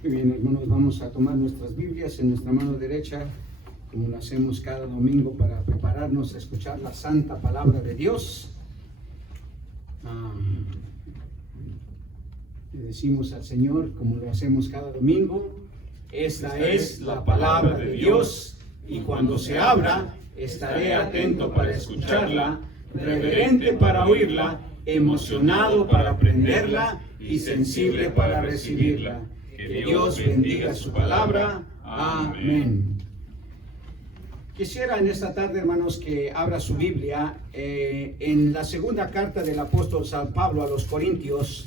Muy bien, hermanos, vamos a tomar nuestras Biblias en nuestra mano derecha, como lo hacemos cada domingo para prepararnos a escuchar la santa palabra de Dios. Le decimos al Señor, como lo hacemos cada domingo, esta es la palabra de Dios, y cuando se abra, estaré atento para escucharla, reverente para oírla, emocionado para aprenderla y sensible para recibirla. Que Dios bendiga su palabra. Amén. Quisiera en esta tarde, hermanos, que abra su Biblia en la segunda carta del apóstol San Pablo a los Corintios,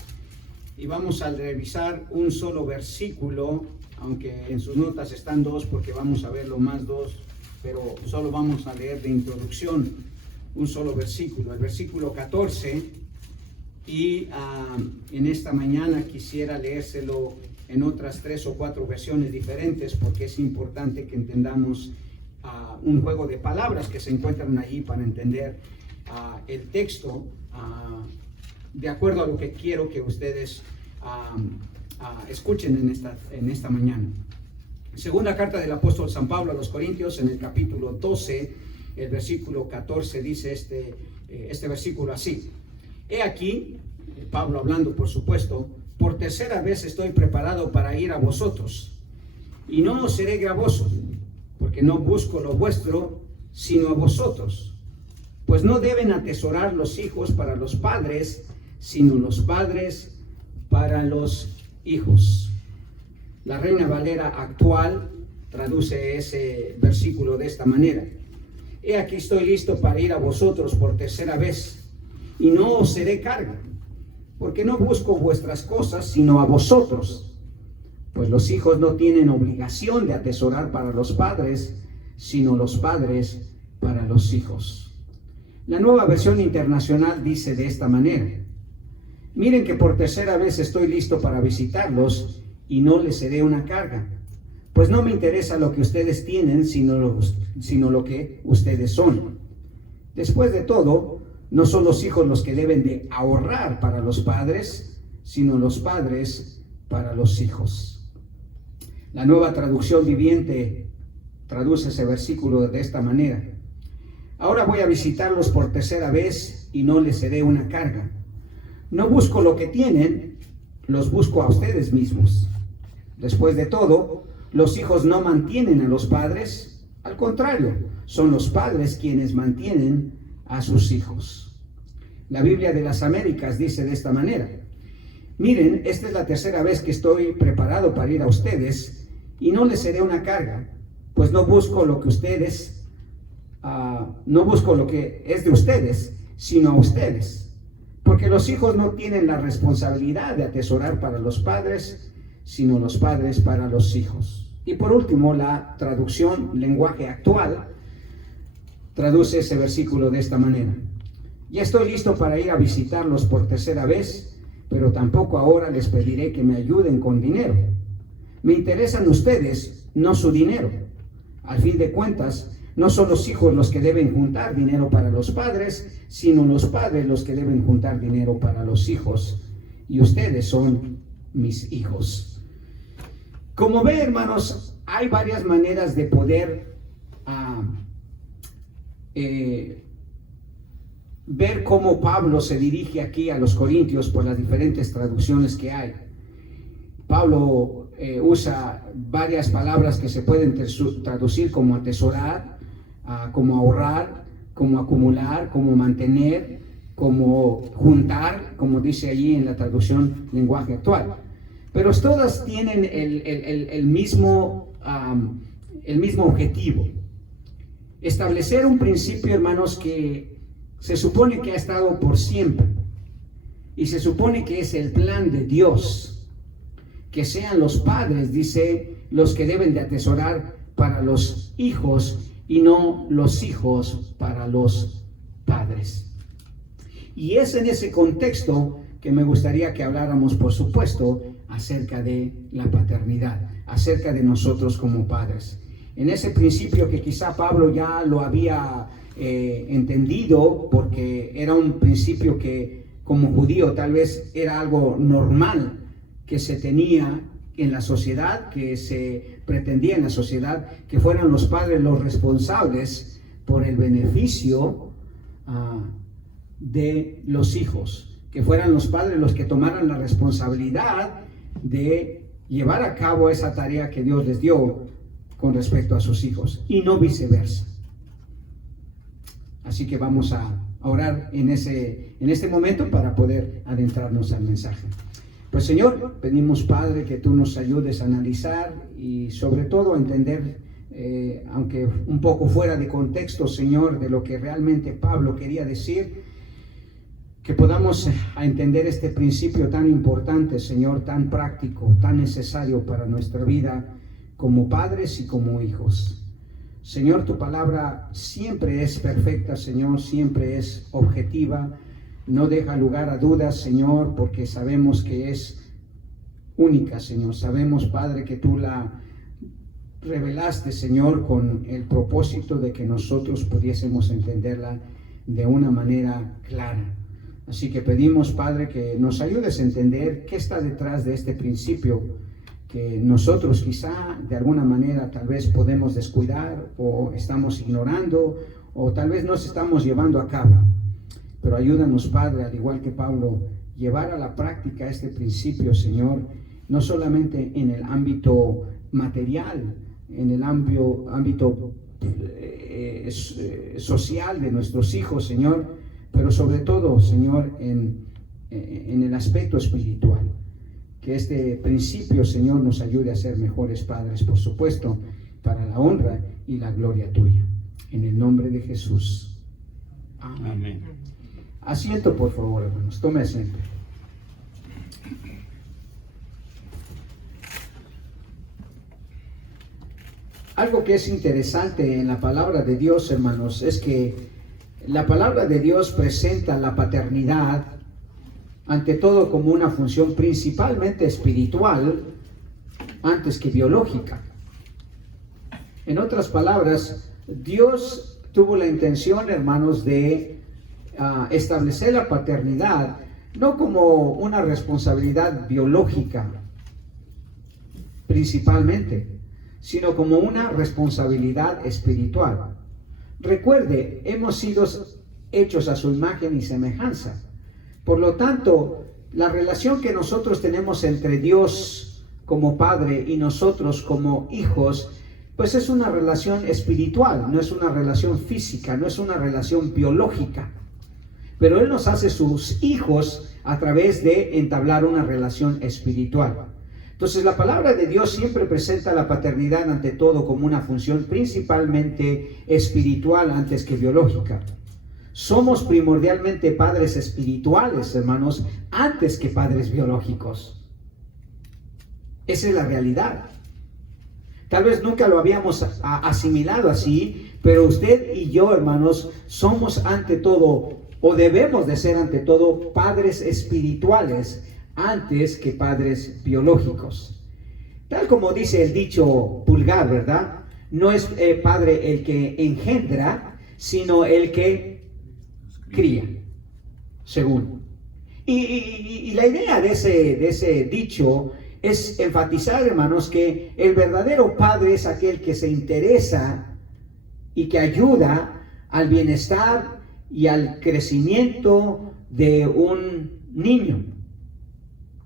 y vamos a revisar un solo versículo, aunque en sus notas están dos, porque vamos a verlo más dos, pero solo vamos a leer de introducción un solo versículo, el versículo 14, y en esta mañana quisiera leérselo en otras 3 o 4 versiones diferentes, porque es importante que entendamos un juego de palabras que se encuentran allí para entender el texto de acuerdo a lo que quiero que ustedes escuchen en esta mañana. Segunda carta del apóstol San Pablo a los Corintios, en el capítulo 12, el versículo 14, dice este versículo así: He aquí, Pablo hablando por supuesto, por tercera vez estoy preparado para ir a vosotros, y no os seré gravoso, porque no busco lo vuestro, sino a vosotros. Pues no deben atesorar los hijos para los padres, sino los padres para los hijos. La Reina Valera actual traduce ese versículo de esta manera: He aquí estoy listo para ir a vosotros por tercera vez, y no os seré carga, porque no busco vuestras cosas, sino a vosotros. Pues los hijos no tienen obligación de atesorar para los padres, sino los padres para los hijos. La Nueva Versión Internacional dice de esta manera: miren que por tercera vez estoy listo para visitarlos y no les seré una carga, pues no me interesa lo que ustedes tienen, sino lo que ustedes son. Después de todo, no son los hijos los que deben de ahorrar para los padres, sino los padres para los hijos. La Nueva Traducción Viviente traduce ese versículo de esta manera: ahora voy a visitarlos por tercera vez y no les seré una carga. No busco lo que tienen, los busco a ustedes mismos. Después de todo, los hijos no mantienen a los padres, al contrario, son los padres quienes mantienen a sus hijos. La Biblia de las Américas dice de esta manera: miren, esta es la tercera vez que estoy preparado para ir a ustedes y no les seré una carga, pues no busco lo que es de ustedes, sino a ustedes, porque los hijos no tienen la responsabilidad de atesorar para los padres, sino los padres para los hijos. Y por último, la traducción lenguaje actual traduce ese versículo de esta manera: ya estoy listo para ir a visitarlos por tercera vez, pero tampoco ahora les pediré que me ayuden con dinero. Me interesan ustedes, no su dinero. Al fin de cuentas, no son los hijos los que deben juntar dinero para los padres, sino los padres los que deben juntar dinero para los hijos. Y ustedes son mis hijos. Como ven, hermanos, hay varias maneras de poder ver cómo Pablo se dirige aquí a los corintios por las diferentes traducciones que hay. Pablo usa varias palabras que se pueden traducir como atesorar, como ahorrar, como acumular, como mantener, como juntar, como dice allí en la traducción lenguaje actual. Pero todas tienen el mismo objetivo: establecer un principio, hermanos, que se supone que ha estado por siempre, y se supone que es el plan de Dios, que sean los padres, dice, los que deben de atesorar para los hijos y no los hijos para los padres. Y es en ese contexto que me gustaría que habláramos, por supuesto, acerca de la paternidad, acerca de nosotros como padres. En ese principio que quizá Pablo ya lo había entendido, porque era un principio que como judío tal vez era algo normal que se tenía en la sociedad, que se pretendía en la sociedad, que fueran los padres los responsables por el beneficio de los hijos, que fueran los padres los que tomaran la responsabilidad de llevar a cabo esa tarea que Dios les dio con respecto a sus hijos, y no viceversa. Así que vamos a orar en este momento para poder adentrarnos al mensaje. Pues Señor, pedimos, Padre, que tú nos ayudes a analizar y sobre todo a entender, aunque un poco fuera de contexto, Señor, de lo que realmente Pablo quería decir, que podamos entender este principio tan importante, Señor, tan práctico, tan necesario para nuestra vida como padres y como hijos. Señor, tu palabra siempre es perfecta, Señor, siempre es objetiva, no deja lugar a dudas, Señor, porque sabemos que es única, Señor. Sabemos, Padre, que tú la revelaste, Señor, con el propósito de que nosotros pudiésemos entenderla de una manera clara. Así que pedimos, Padre, que nos ayudes a entender qué está detrás de este principio que nosotros quizá de alguna manera tal vez podemos descuidar o estamos ignorando o tal vez no estamos llevando a cabo. Pero ayúdanos, Padre, al igual que Pablo, llevar a la práctica este principio, Señor, no solamente en el ámbito material, en el ámbito social de nuestros hijos, Señor, pero sobre todo, Señor, en el aspecto espiritual. Que este principio, Señor, nos ayude a ser mejores padres, por supuesto, para la honra y la gloria tuya. En el nombre de Jesús. Amén. Asiento, por favor, hermanos. Tome asiento. Algo que es interesante en la palabra de Dios, hermanos, es que la palabra de Dios presenta la paternidad ante todo como una función principalmente espiritual antes que biológica. En otras palabras, Dios tuvo la intención, hermanos, de establecer la paternidad no como una responsabilidad biológica principalmente, sino como una responsabilidad espiritual. Recuerde, hemos sido hechos a su imagen y semejanza. Por lo tanto, la relación que nosotros tenemos entre Dios como Padre y nosotros como hijos, pues es una relación espiritual, no es una relación física, no es una relación biológica. Pero Él nos hace sus hijos a través de entablar una relación espiritual. Entonces, la palabra de Dios siempre presenta la paternidad ante todo como una función principalmente espiritual antes que biológica. Somos primordialmente padres espirituales, hermanos, antes que padres biológicos. Esa es la realidad. Tal vez nunca lo habíamos asimilado así, pero usted y yo, hermanos, somos ante todo, o debemos de ser ante todo, padres espirituales antes que padres biológicos. Tal como dice el dicho vulgar, ¿verdad? No es padre el que engendra, sino el que cría, según. Y la idea de ese dicho es enfatizar, hermanos, que el verdadero padre es aquel que se interesa y que ayuda al bienestar y al crecimiento de un niño.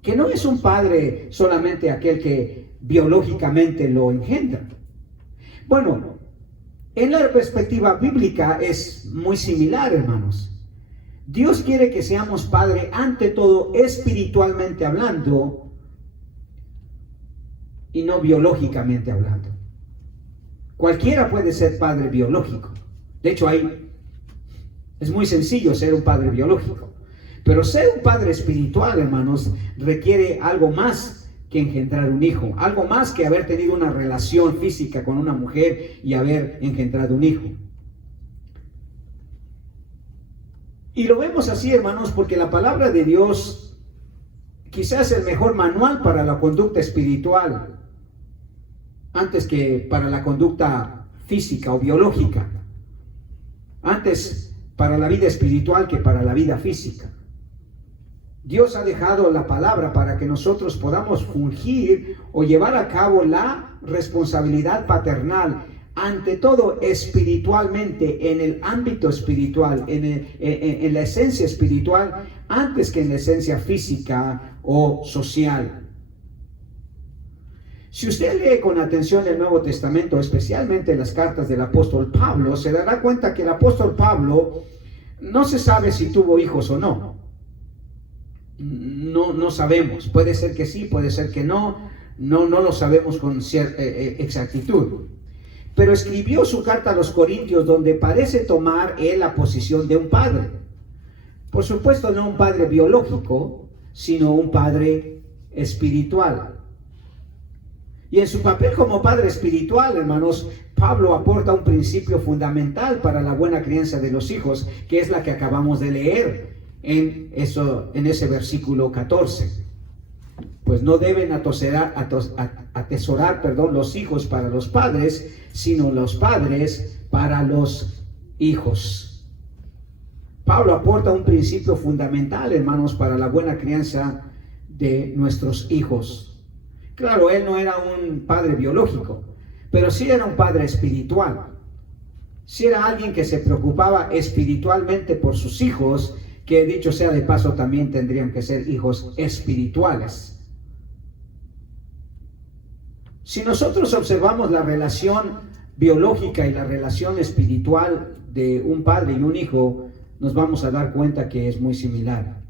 Que no es un padre solamente aquel que biológicamente lo engendra. Bueno, en la perspectiva bíblica es muy similar, hermanos. Dios quiere que seamos padre ante todo espiritualmente hablando y no biológicamente hablando. Cualquiera puede ser padre biológico. De hecho, es muy sencillo ser un padre biológico. Pero ser un padre espiritual, hermanos, requiere algo más que engendrar un hijo, algo más que haber tenido una relación física con una mujer y haber engendrado un hijo. Y lo vemos así, hermanos, porque la palabra de Dios quizás es el mejor manual para la conducta espiritual, antes que para la conducta física o biológica, antes para la vida espiritual que para la vida física. Dios ha dejado la palabra para que nosotros podamos fungir o llevar a cabo la responsabilidad paternal, ante todo espiritualmente, en el ámbito espiritual, en la esencia espiritual, antes que en la esencia física o social. Si usted lee con atención el Nuevo Testamento, especialmente las cartas del apóstol Pablo, se dará cuenta que el apóstol Pablo no se sabe si tuvo hijos o no. No sabemos, puede ser que sí, puede ser que no lo sabemos con cierta exactitud. Pero escribió su carta a los Corintios, donde parece tomar él la posición de un padre. Por supuesto, no un padre biológico, sino un padre espiritual. Y en su papel como padre espiritual, hermanos, Pablo aporta un principio fundamental para la buena crianza de los hijos, que es la que acabamos de leer en ese versículo 14. Pues no deben atesorar, los hijos para los padres, sino los padres para los hijos. Pablo aporta un principio fundamental, hermanos, para la buena crianza de nuestros hijos. Claro, él no era un padre biológico, pero sí era un padre espiritual. Sí era alguien que se preocupaba espiritualmente por sus hijos, que dicho sea de paso también tendrían que ser hijos espirituales. Si nosotros observamos la relación biológica y la relación espiritual de un padre y un hijo, nos vamos a dar cuenta que es muy similar.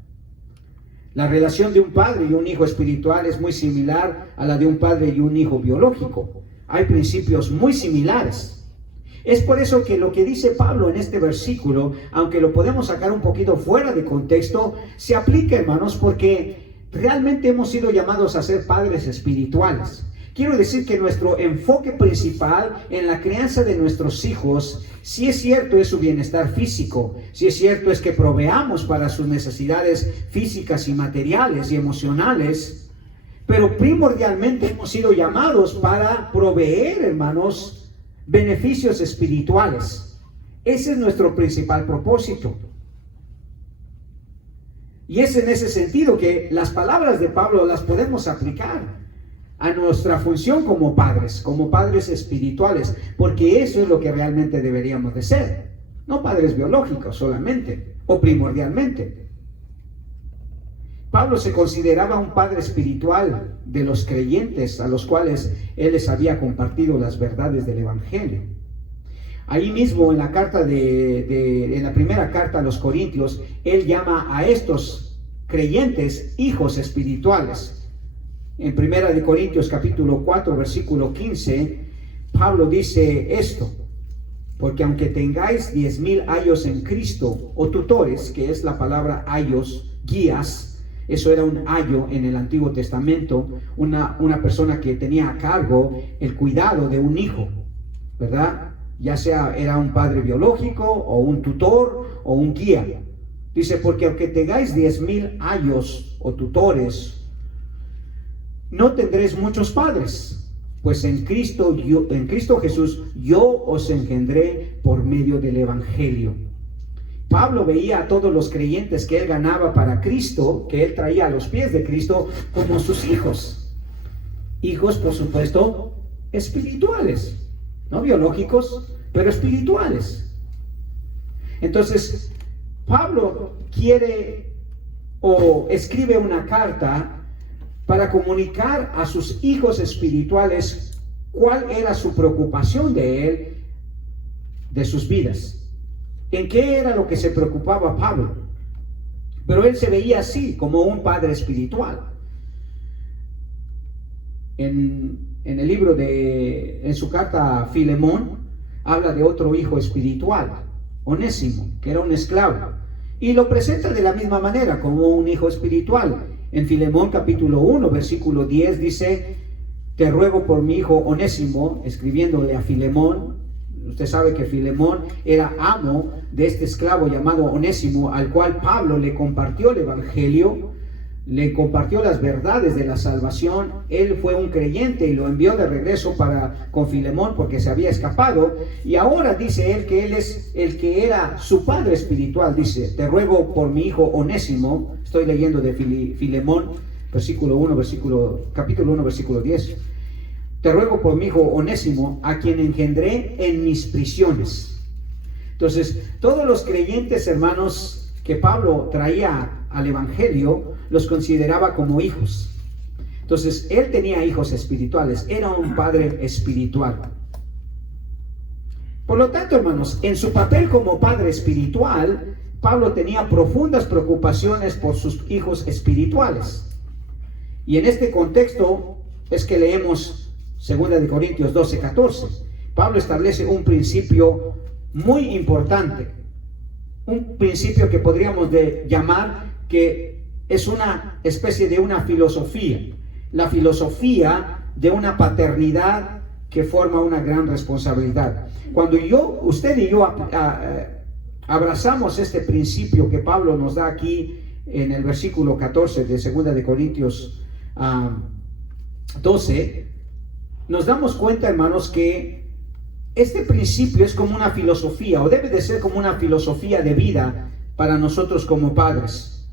La relación de un padre y un hijo espiritual es muy similar a la de un padre y un hijo biológico. Hay principios muy similares. Es por eso que lo que dice Pablo en este versículo, aunque lo podemos sacar un poquito fuera de contexto, se aplica, hermanos, porque realmente hemos sido llamados a ser padres espirituales. Quiero decir que nuestro enfoque principal en la crianza de nuestros hijos, si es cierto, es su bienestar físico, si es cierto, es que proveamos para sus necesidades físicas y materiales y emocionales, pero primordialmente hemos sido llamados para proveer, hermanos, beneficios espirituales. Ese es nuestro principal propósito. Y es en ese sentido que las palabras de Pablo las podemos aplicar a nuestra función como padres espirituales, porque eso es lo que realmente deberíamos de ser, no padres biológicos solamente o primordialmente. Pablo se consideraba un padre espiritual de los creyentes a los cuales él les había compartido las verdades del Evangelio. Ahí mismo en la carta en la primera carta a los Corintios, él llama a estos creyentes hijos espirituales. En 1 Corintios capítulo 4, versículo 15, Pablo dice esto: porque aunque tengáis 10,000 ayos en Cristo, o tutores, que es la palabra ayos, guías, eso era un ayo en el Antiguo Testamento, una persona que tenía a cargo el cuidado de un hijo, ¿verdad? Ya sea era un padre biológico, o un tutor, o un guía. Dice, porque aunque tengáis 10,000 ayos o tutores, no tendréis muchos padres, pues en Cristo Jesús yo os engendré por medio del Evangelio. Pablo veía a todos los creyentes que él ganaba para Cristo, que él traía a los pies de Cristo, como sus hijos. Hijos, por supuesto, espirituales, no biológicos, pero espirituales. Entonces, Pablo quiere o escribe una carta para comunicar a sus hijos espirituales cuál era su preocupación de él, de sus vidas. ¿En qué era lo que se preocupaba Pablo? Pero él se veía así, como un padre espiritual. En el libro en su carta a Filemón, habla de otro hijo espiritual, Onésimo, que era un esclavo, y lo presenta de la misma manera, como un hijo espiritual. En Filemón capítulo 1, versículo 10 dice, te ruego por mi hijo Onésimo, escribiéndole a Filemón. Usted sabe que Filemón era amo de este esclavo llamado Onésimo, al cual Pablo le compartió el Evangelio, le compartió las verdades de la salvación. Él fue un creyente y lo envió de regreso con Filemón porque se había escapado. Y ahora dice él que él es el que era su padre espiritual. Dice, te ruego por mi hijo Onésimo. Estoy leyendo de Filemón, capítulo 1, versículo 10. Te ruego por mi hijo Onésimo, a quien engendré en mis prisiones. Entonces, todos los creyentes, hermanos, que Pablo traía al Evangelio, los consideraba como hijos. Entonces, él tenía hijos espirituales, era un padre espiritual. Por lo tanto, hermanos, en su papel como padre espiritual, Pablo tenía profundas preocupaciones por sus hijos espirituales. Y en este contexto es que leemos 2 Corintios 12:14. Pablo establece un principio muy importante, un principio que podríamos llamar que es una especie de una filosofía, la filosofía de una paternidad que forma una gran responsabilidad. Cuando usted y yo abrazamos este principio que Pablo nos da aquí en el versículo 14 de 2 Corintios 12, nos damos cuenta, hermanos, que este principio es como una filosofía, o debe de ser como una filosofía de vida para nosotros como padres.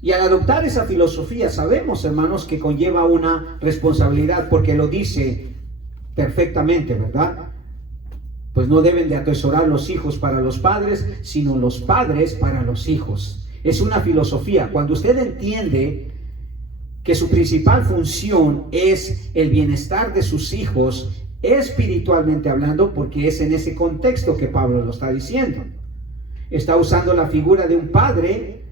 Y al adoptar esa filosofía sabemos, hermanos, que conlleva una responsabilidad, porque lo dice perfectamente, ¿verdad? Pues no deben de atesorar los hijos para los padres, sino los padres para los hijos. Es una filosofía. Cuando usted entiende que su principal función es el bienestar de sus hijos, espiritualmente hablando, porque es en ese contexto que Pablo lo está diciendo. Está usando la figura de un padre.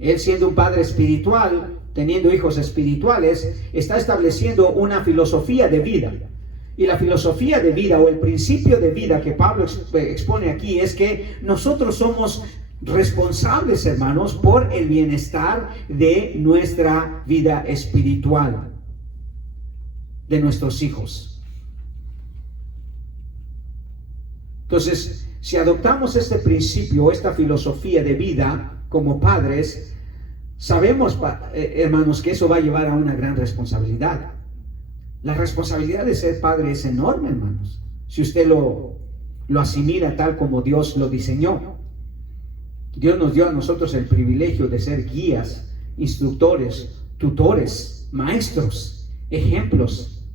Él, siendo un padre espiritual, teniendo hijos espirituales, está estableciendo una filosofía de vida. Y la filosofía de vida o el principio de vida que Pablo expone aquí es que nosotros somos responsables, hermanos, por el bienestar de nuestra vida espiritual, de nuestros hijos. Entonces, si adoptamos este principio, esta filosofía de vida como padres, sabemos, hermanos, que eso va a llevar a una gran responsabilidad. La responsabilidad de ser padre es enorme, hermanos, si usted lo asimila tal como Dios lo diseñó. Dios nos dio a nosotros el privilegio de ser guías, instructores, tutores, maestros, ejemplos.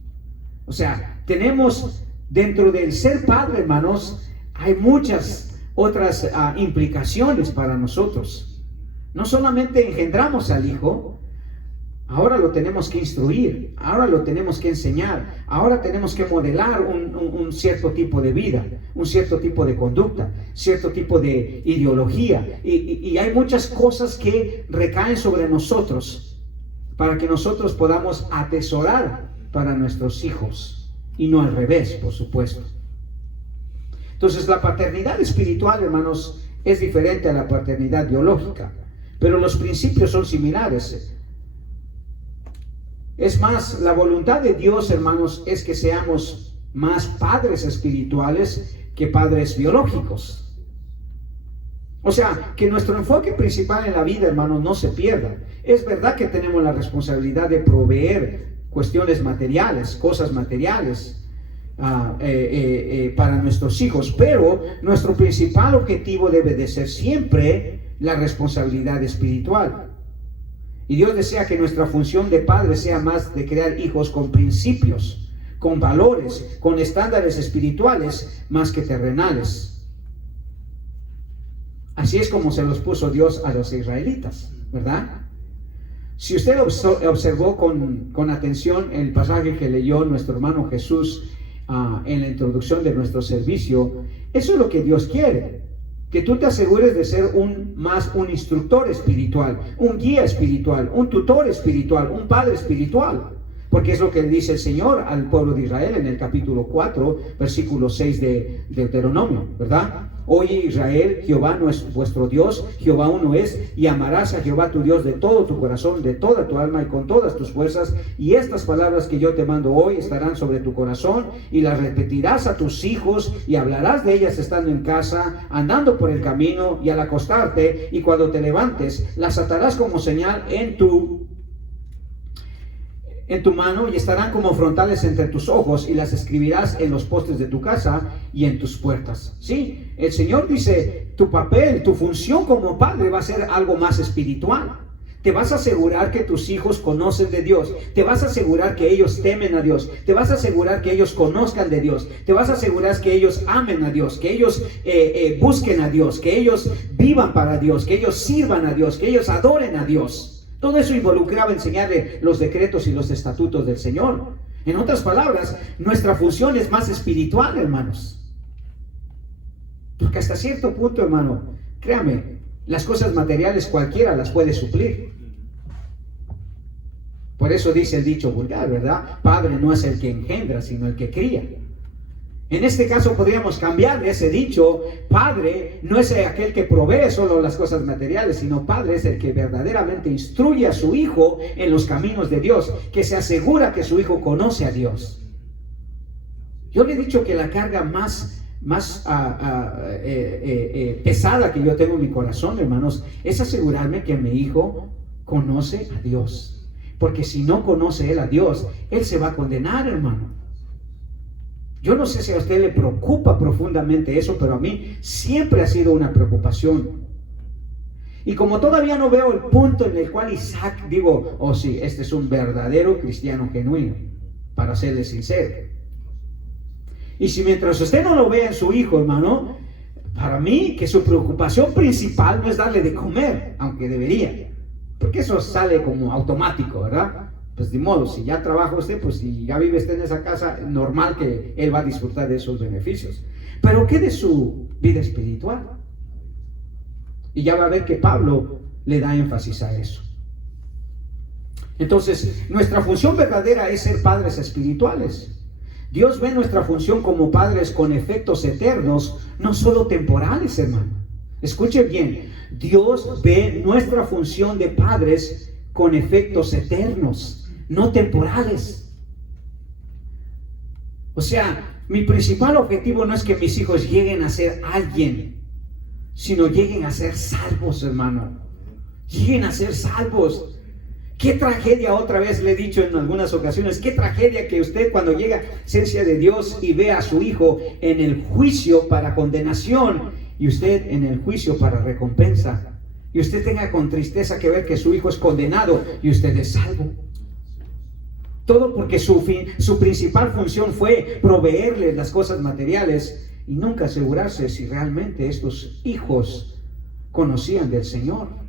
O sea, tenemos dentro del ser padre, hermanos, hay muchas otras implicaciones para nosotros. No solamente engendramos al hijo, ahora lo tenemos que instruir, ahora lo tenemos que enseñar, ahora tenemos que modelar un cierto tipo de vida, un cierto tipo de conducta, cierto tipo de ideología. Y hay muchas cosas que recaen sobre nosotros para que nosotros podamos atesorar para nuestros hijos y no al revés, por supuesto. Entonces, la paternidad espiritual, hermanos, es diferente a la paternidad biológica, pero los principios son similares. Es más, la voluntad de Dios, hermanos, es que seamos más padres espirituales que padres biológicos. O sea, que nuestro enfoque principal en la vida, hermanos, no se pierda. Es verdad que tenemos la responsabilidad de proveer cuestiones materiales, cosas materiales para nuestros hijos, pero nuestro principal objetivo debe de ser siempre la responsabilidad espiritual. Y Dios desea que nuestra función de padre sea más de crear hijos con principios, con valores, con estándares espirituales, más que terrenales. Así es como se los puso Dios a los israelitas, ¿verdad? Si usted observó con atención el pasaje que leyó nuestro hermano Jesús en la introducción de nuestro servicio, eso es lo que Dios quiere. Que tú te asegures de ser un instructor espiritual, un guía espiritual, un tutor espiritual, un padre espiritual. Porque es lo que dice el Señor al pueblo de Israel en el capítulo 4, versículo 6 de Deuteronomio, ¿verdad? Oye Israel, Jehová no es vuestro Dios, Jehová uno es, y amarás a Jehová tu Dios de todo tu corazón, de toda tu alma y con todas tus fuerzas. Y estas palabras que yo te mando hoy estarán sobre tu corazón, y las repetirás a tus hijos, y hablarás de ellas estando en casa, andando por el camino, y al acostarte, y cuando te levantes, las atarás como señal en tu mano, y estarán como frontales entre tus ojos, y las escribirás en los postes de tu casa y en tus puertas. Sí, el Señor dice, tu papel, tu función como padre va a ser algo más espiritual. Te vas a asegurar que tus hijos conocen de Dios, te vas a asegurar que ellos temen a Dios, te vas a asegurar que ellos conozcan de Dios, te vas a asegurar que ellos amen a Dios, que ellos busquen a Dios, que ellos vivan para Dios, que ellos sirvan a Dios, que ellos adoren a Dios. Todo eso involucraba enseñarle los decretos y los estatutos del Señor. En otras palabras, nuestra función es más espiritual, hermanos. Porque hasta cierto punto, hermano, créame, las cosas materiales cualquiera las puede suplir. Por eso dice el dicho vulgar, ¿verdad? Padre no es el que engendra, sino el que cría. En este caso podríamos cambiar ese dicho. Padre no es aquel que provee solo las cosas materiales, sino padre es el que verdaderamente instruye a su hijo en los caminos de Dios, que se asegura que su hijo conoce a Dios. Yo le he dicho que la carga más pesada que yo tengo en mi corazón, hermanos, es asegurarme que mi hijo conoce a Dios. Porque si no conoce él a Dios, él se va a condenar, hermano. Yo no sé si a usted le preocupa profundamente eso, pero a mí siempre ha sido una preocupación. Y como todavía no veo el punto en el cual Isaac, digo, oh sí, este es un verdadero cristiano genuino, para serle sincero. Y si mientras usted no lo vea en su hijo, hermano, para mí que su preocupación principal no es darle de comer, aunque debería, porque eso sale como automático, ¿verdad? Pues de modo, si ya trabaja usted, pues si ya vive usted en esa casa, normal que él va a disfrutar de esos beneficios. Pero ¿qué de su vida espiritual? Y ya va a ver que Pablo le da énfasis a eso. Entonces, nuestra función verdadera es ser padres espirituales. Dios ve nuestra función como padres con efectos eternos, no solo temporales, hermano. Escuche bien, Dios ve nuestra función de padres con efectos eternos, no temporales. O sea, mi principal objetivo no es que mis hijos lleguen a ser alguien, sino lleguen a ser salvos, hermano. Lleguen a ser salvos. Qué tragedia, otra vez le he dicho en algunas ocasiones, qué tragedia que usted cuando llega a presencia de Dios y ve a su hijo en el juicio para condenación y usted en el juicio para recompensa, y usted tenga con tristeza que ver que su hijo es condenado y usted es salvo. Todo porque su principal función fue proveerles las cosas materiales y nunca asegurarse si realmente estos hijos conocían del Señor.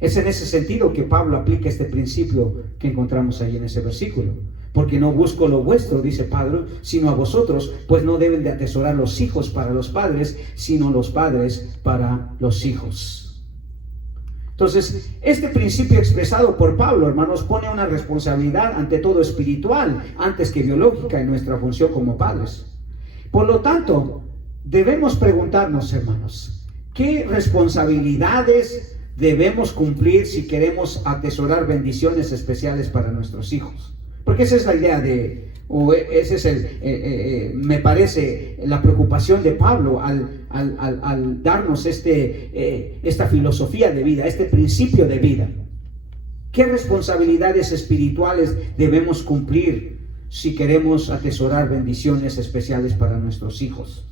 Es en ese sentido que Pablo aplica este principio que encontramos ahí en ese versículo. Porque no busco lo vuestro, dice Pablo, sino a vosotros, pues no deben de atesorar los hijos para los padres, sino los padres para los hijos. Entonces, este principio expresado por Pablo, hermanos, pone una responsabilidad ante todo espiritual, antes que biológica, en nuestra función como padres. Por lo tanto, debemos preguntarnos, hermanos, ¿qué responsabilidades debemos cumplir si queremos atesorar bendiciones especiales para nuestros hijos? Porque esa es la idea ese es me parece la preocupación de Pablo al darnos esta filosofía de vida, este principio de vida. ¿Qué responsabilidades espirituales debemos cumplir si queremos atesorar bendiciones especiales para nuestros hijos?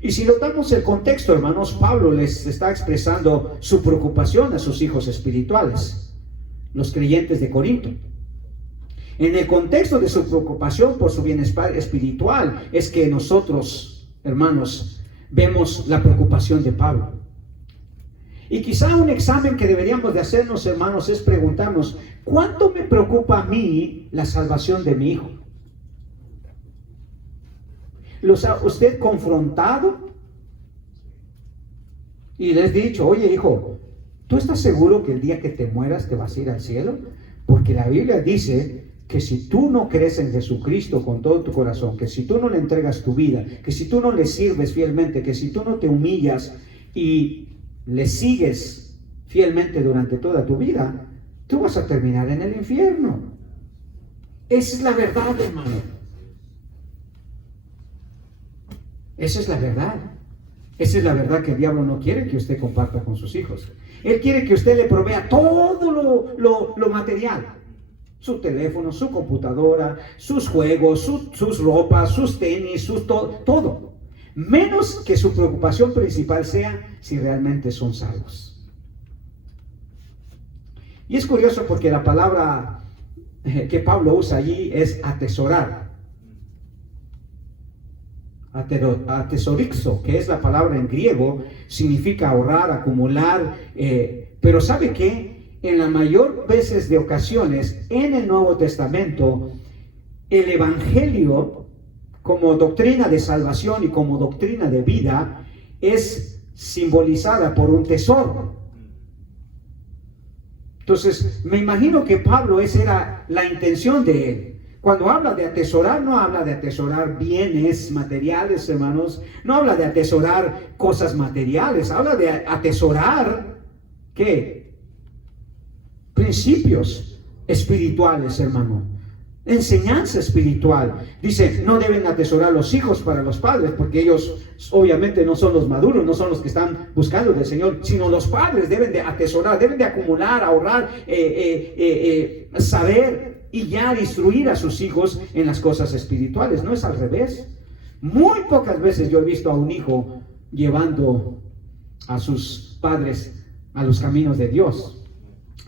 Y si notamos el contexto, hermanos, Pablo les está expresando su preocupación a sus hijos espirituales, los creyentes de Corinto. En el contexto de su preocupación por su bienestar espiritual es que nosotros, hermanos, vemos la preocupación de Pablo. Y quizá un examen que deberíamos de hacernos, hermanos, es preguntarnos, ¿cuánto me preocupa a mí la salvación de mi hijo? ¿Los ha usted confrontado? Y les he dicho, oye hijo, ¿tú estás seguro que el día que te mueras te vas a ir al cielo? Porque la Biblia dice que si tú no crees en Jesucristo con todo tu corazón, que si tú no le entregas tu vida, que si tú no le sirves fielmente, que si tú no te humillas y le sigues fielmente durante toda tu vida, tú vas a terminar en el infierno. Esa es la verdad, hermano. Esa es la verdad. Esa es la verdad que el diablo no quiere que usted comparta con sus hijos. Él quiere que usted le provea todo lo material. Su teléfono, su computadora, sus juegos, sus ropas, sus tenis, todo. Menos que su preocupación principal sea si realmente son salvos. Y es curioso porque la palabra que Pablo usa allí es atesorar. Atesorixo, que es la palabra en griego, significa ahorrar, acumular, pero ¿sabe qué? En la mayor veces de ocasiones en el Nuevo Testamento, el Evangelio como doctrina de salvación y como doctrina de vida es simbolizada por un tesoro. Entonces, me imagino que Pablo, esa era la intención de él. Cuando habla de atesorar, no habla de atesorar bienes materiales, hermanos. No habla de atesorar cosas materiales. Habla de atesorar, ¿qué? Principios espirituales, hermano. Enseñanza espiritual. Dice, no deben atesorar los hijos para los padres, porque ellos obviamente no son los maduros, no son los que están buscando del Señor, sino los padres deben de atesorar, deben de acumular, ahorrar, saber y ya instruir a sus hijos en las cosas espirituales. No es al revés. Muy pocas veces yo he visto a un hijo llevando a sus padres a los caminos de Dios.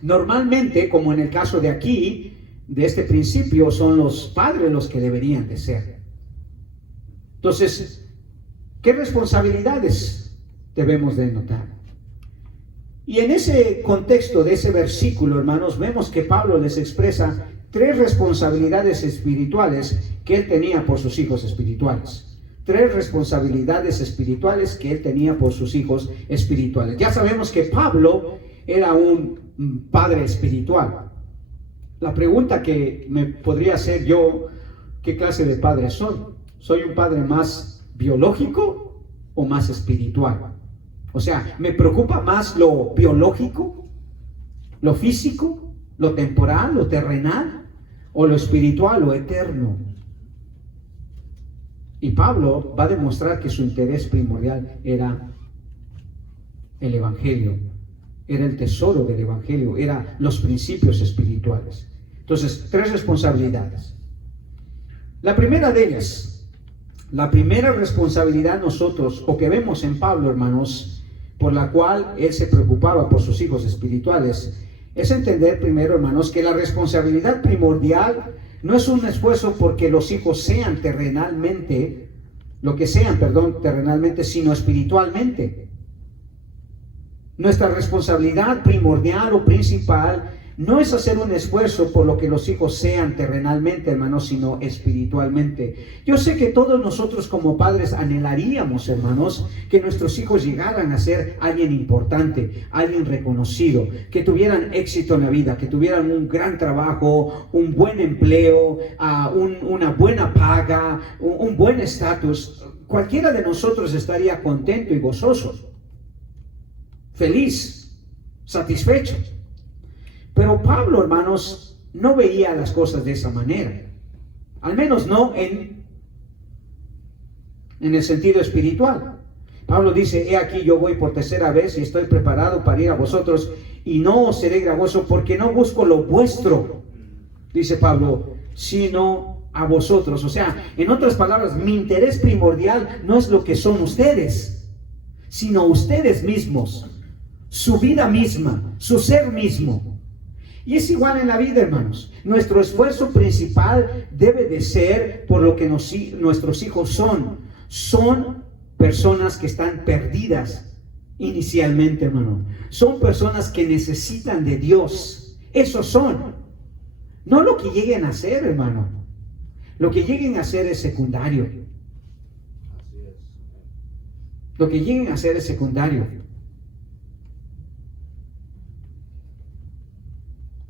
Normalmente, como en el caso de aquí, de este principio, son los padres los que deberían de ser. Entonces, ¿qué responsabilidades debemos de notar? Y en ese contexto de ese versículo, hermanos, vemos que Pablo les expresa 3 responsabilidades espirituales que él tenía por sus hijos espirituales. 3 responsabilidades espirituales que él tenía por sus hijos espirituales. Ya sabemos que Pablo era un padre espiritual. La pregunta que me podría hacer yo, ¿qué clase de padre soy? ¿Soy un padre más biológico o más espiritual? O sea, ¿me preocupa más lo biológico, lo físico, lo temporal, lo terrenal, o lo espiritual, lo eterno? Y Pablo va a demostrar que su interés primordial era el Evangelio, era el tesoro del Evangelio, eran los principios espirituales. Entonces, 3 responsabilidades. La primera de ellas, la primera responsabilidad nosotros, o que vemos en Pablo, hermanos, por la cual él se preocupaba por sus hijos espirituales, es entender primero, hermanos, que la responsabilidad primordial no es un esfuerzo porque los hijos sean terrenalmente, terrenalmente, sino espiritualmente. Nuestra responsabilidad primordial o principal no es hacer un esfuerzo por lo que los hijos sean terrenalmente, hermanos, sino espiritualmente. Yo sé que todos nosotros como padres anhelaríamos, hermanos, que nuestros hijos llegaran a ser alguien importante, alguien reconocido, que tuvieran éxito en la vida, que tuvieran un gran trabajo, un buen empleo, una buena paga, un buen estatus. Cualquiera de nosotros estaría contento y gozoso, feliz, satisfecho. Pero Pablo, hermanos, no veía las cosas de esa manera. Al menos no en el sentido espiritual. Pablo dice, he aquí yo voy por tercera vez y estoy preparado para ir a vosotros y no os seré gravoso porque no busco lo vuestro, dice Pablo, sino a vosotros. O sea, en otras palabras, mi interés primordial no es lo que son ustedes, sino ustedes mismos, su vida misma, su ser mismo. Y es igual en la vida, hermanos. Nuestro esfuerzo principal debe de ser por lo que nuestros hijos son. Son personas que están perdidas inicialmente, hermano. Son personas que necesitan de Dios. Esos son. No lo que lleguen a ser, hermano. Lo que lleguen a ser es secundario. Lo que lleguen a ser es secundario.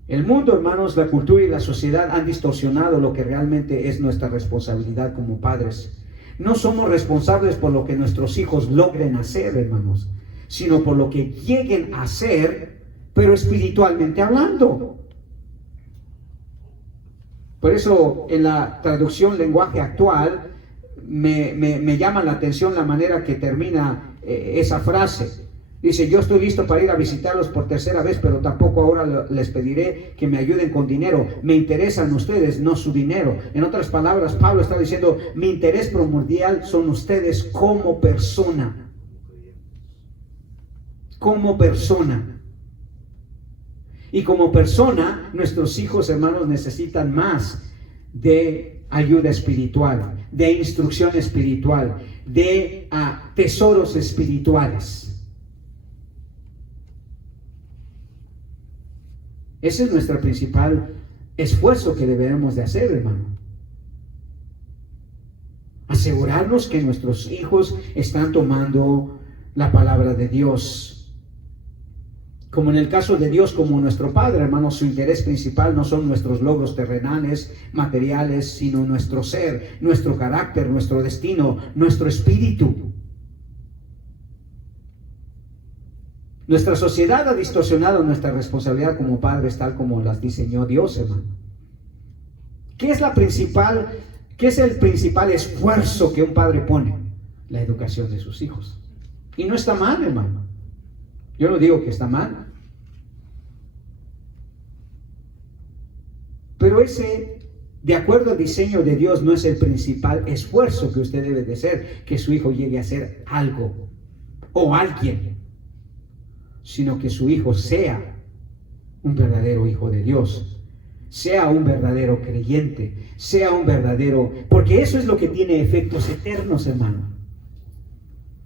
El mundo, hermanos, la cultura y la sociedad han distorsionado lo que realmente es nuestra responsabilidad como padres. No somos responsables por lo que nuestros hijos logren hacer, hermanos, sino por lo que lleguen a hacer, pero espiritualmente hablando. Por eso, en la traducción lenguaje actual, me llama la atención la manera que termina esa frase. Dice, yo estoy listo para ir a visitarlos por tercera vez, pero tampoco ahora les pediré que me ayuden con dinero. Me interesan ustedes, no su dinero. En otras palabras, Pablo está diciendo, mi interés primordial son ustedes como persona. Como persona. Y como persona, nuestros hijos, hermanos, necesitan más de ayuda espiritual, de instrucción espiritual, de tesoros espirituales. Ese es nuestro principal esfuerzo que debemos de hacer, hermano. Asegurarnos que nuestros hijos están tomando la palabra de Dios. Como en el caso de Dios, como nuestro Padre, hermano, su interés principal no son nuestros logros terrenales, materiales, sino nuestro ser, nuestro carácter, nuestro destino, nuestro espíritu. Nuestra sociedad ha distorsionado nuestra responsabilidad como padres tal como las diseñó Dios, hermano. ¿Qué es el principal esfuerzo que un padre pone? La educación de sus hijos. Y no está mal, hermano. Yo no digo que está mal. Pero ese, de acuerdo al diseño de Dios, no es el principal esfuerzo que usted debe de hacer, que su hijo llegue a ser algo o alguien, sino que su hijo sea un verdadero hijo de Dios, sea un verdadero creyente, sea un verdadero, porque eso es lo que tiene efectos eternos, hermano.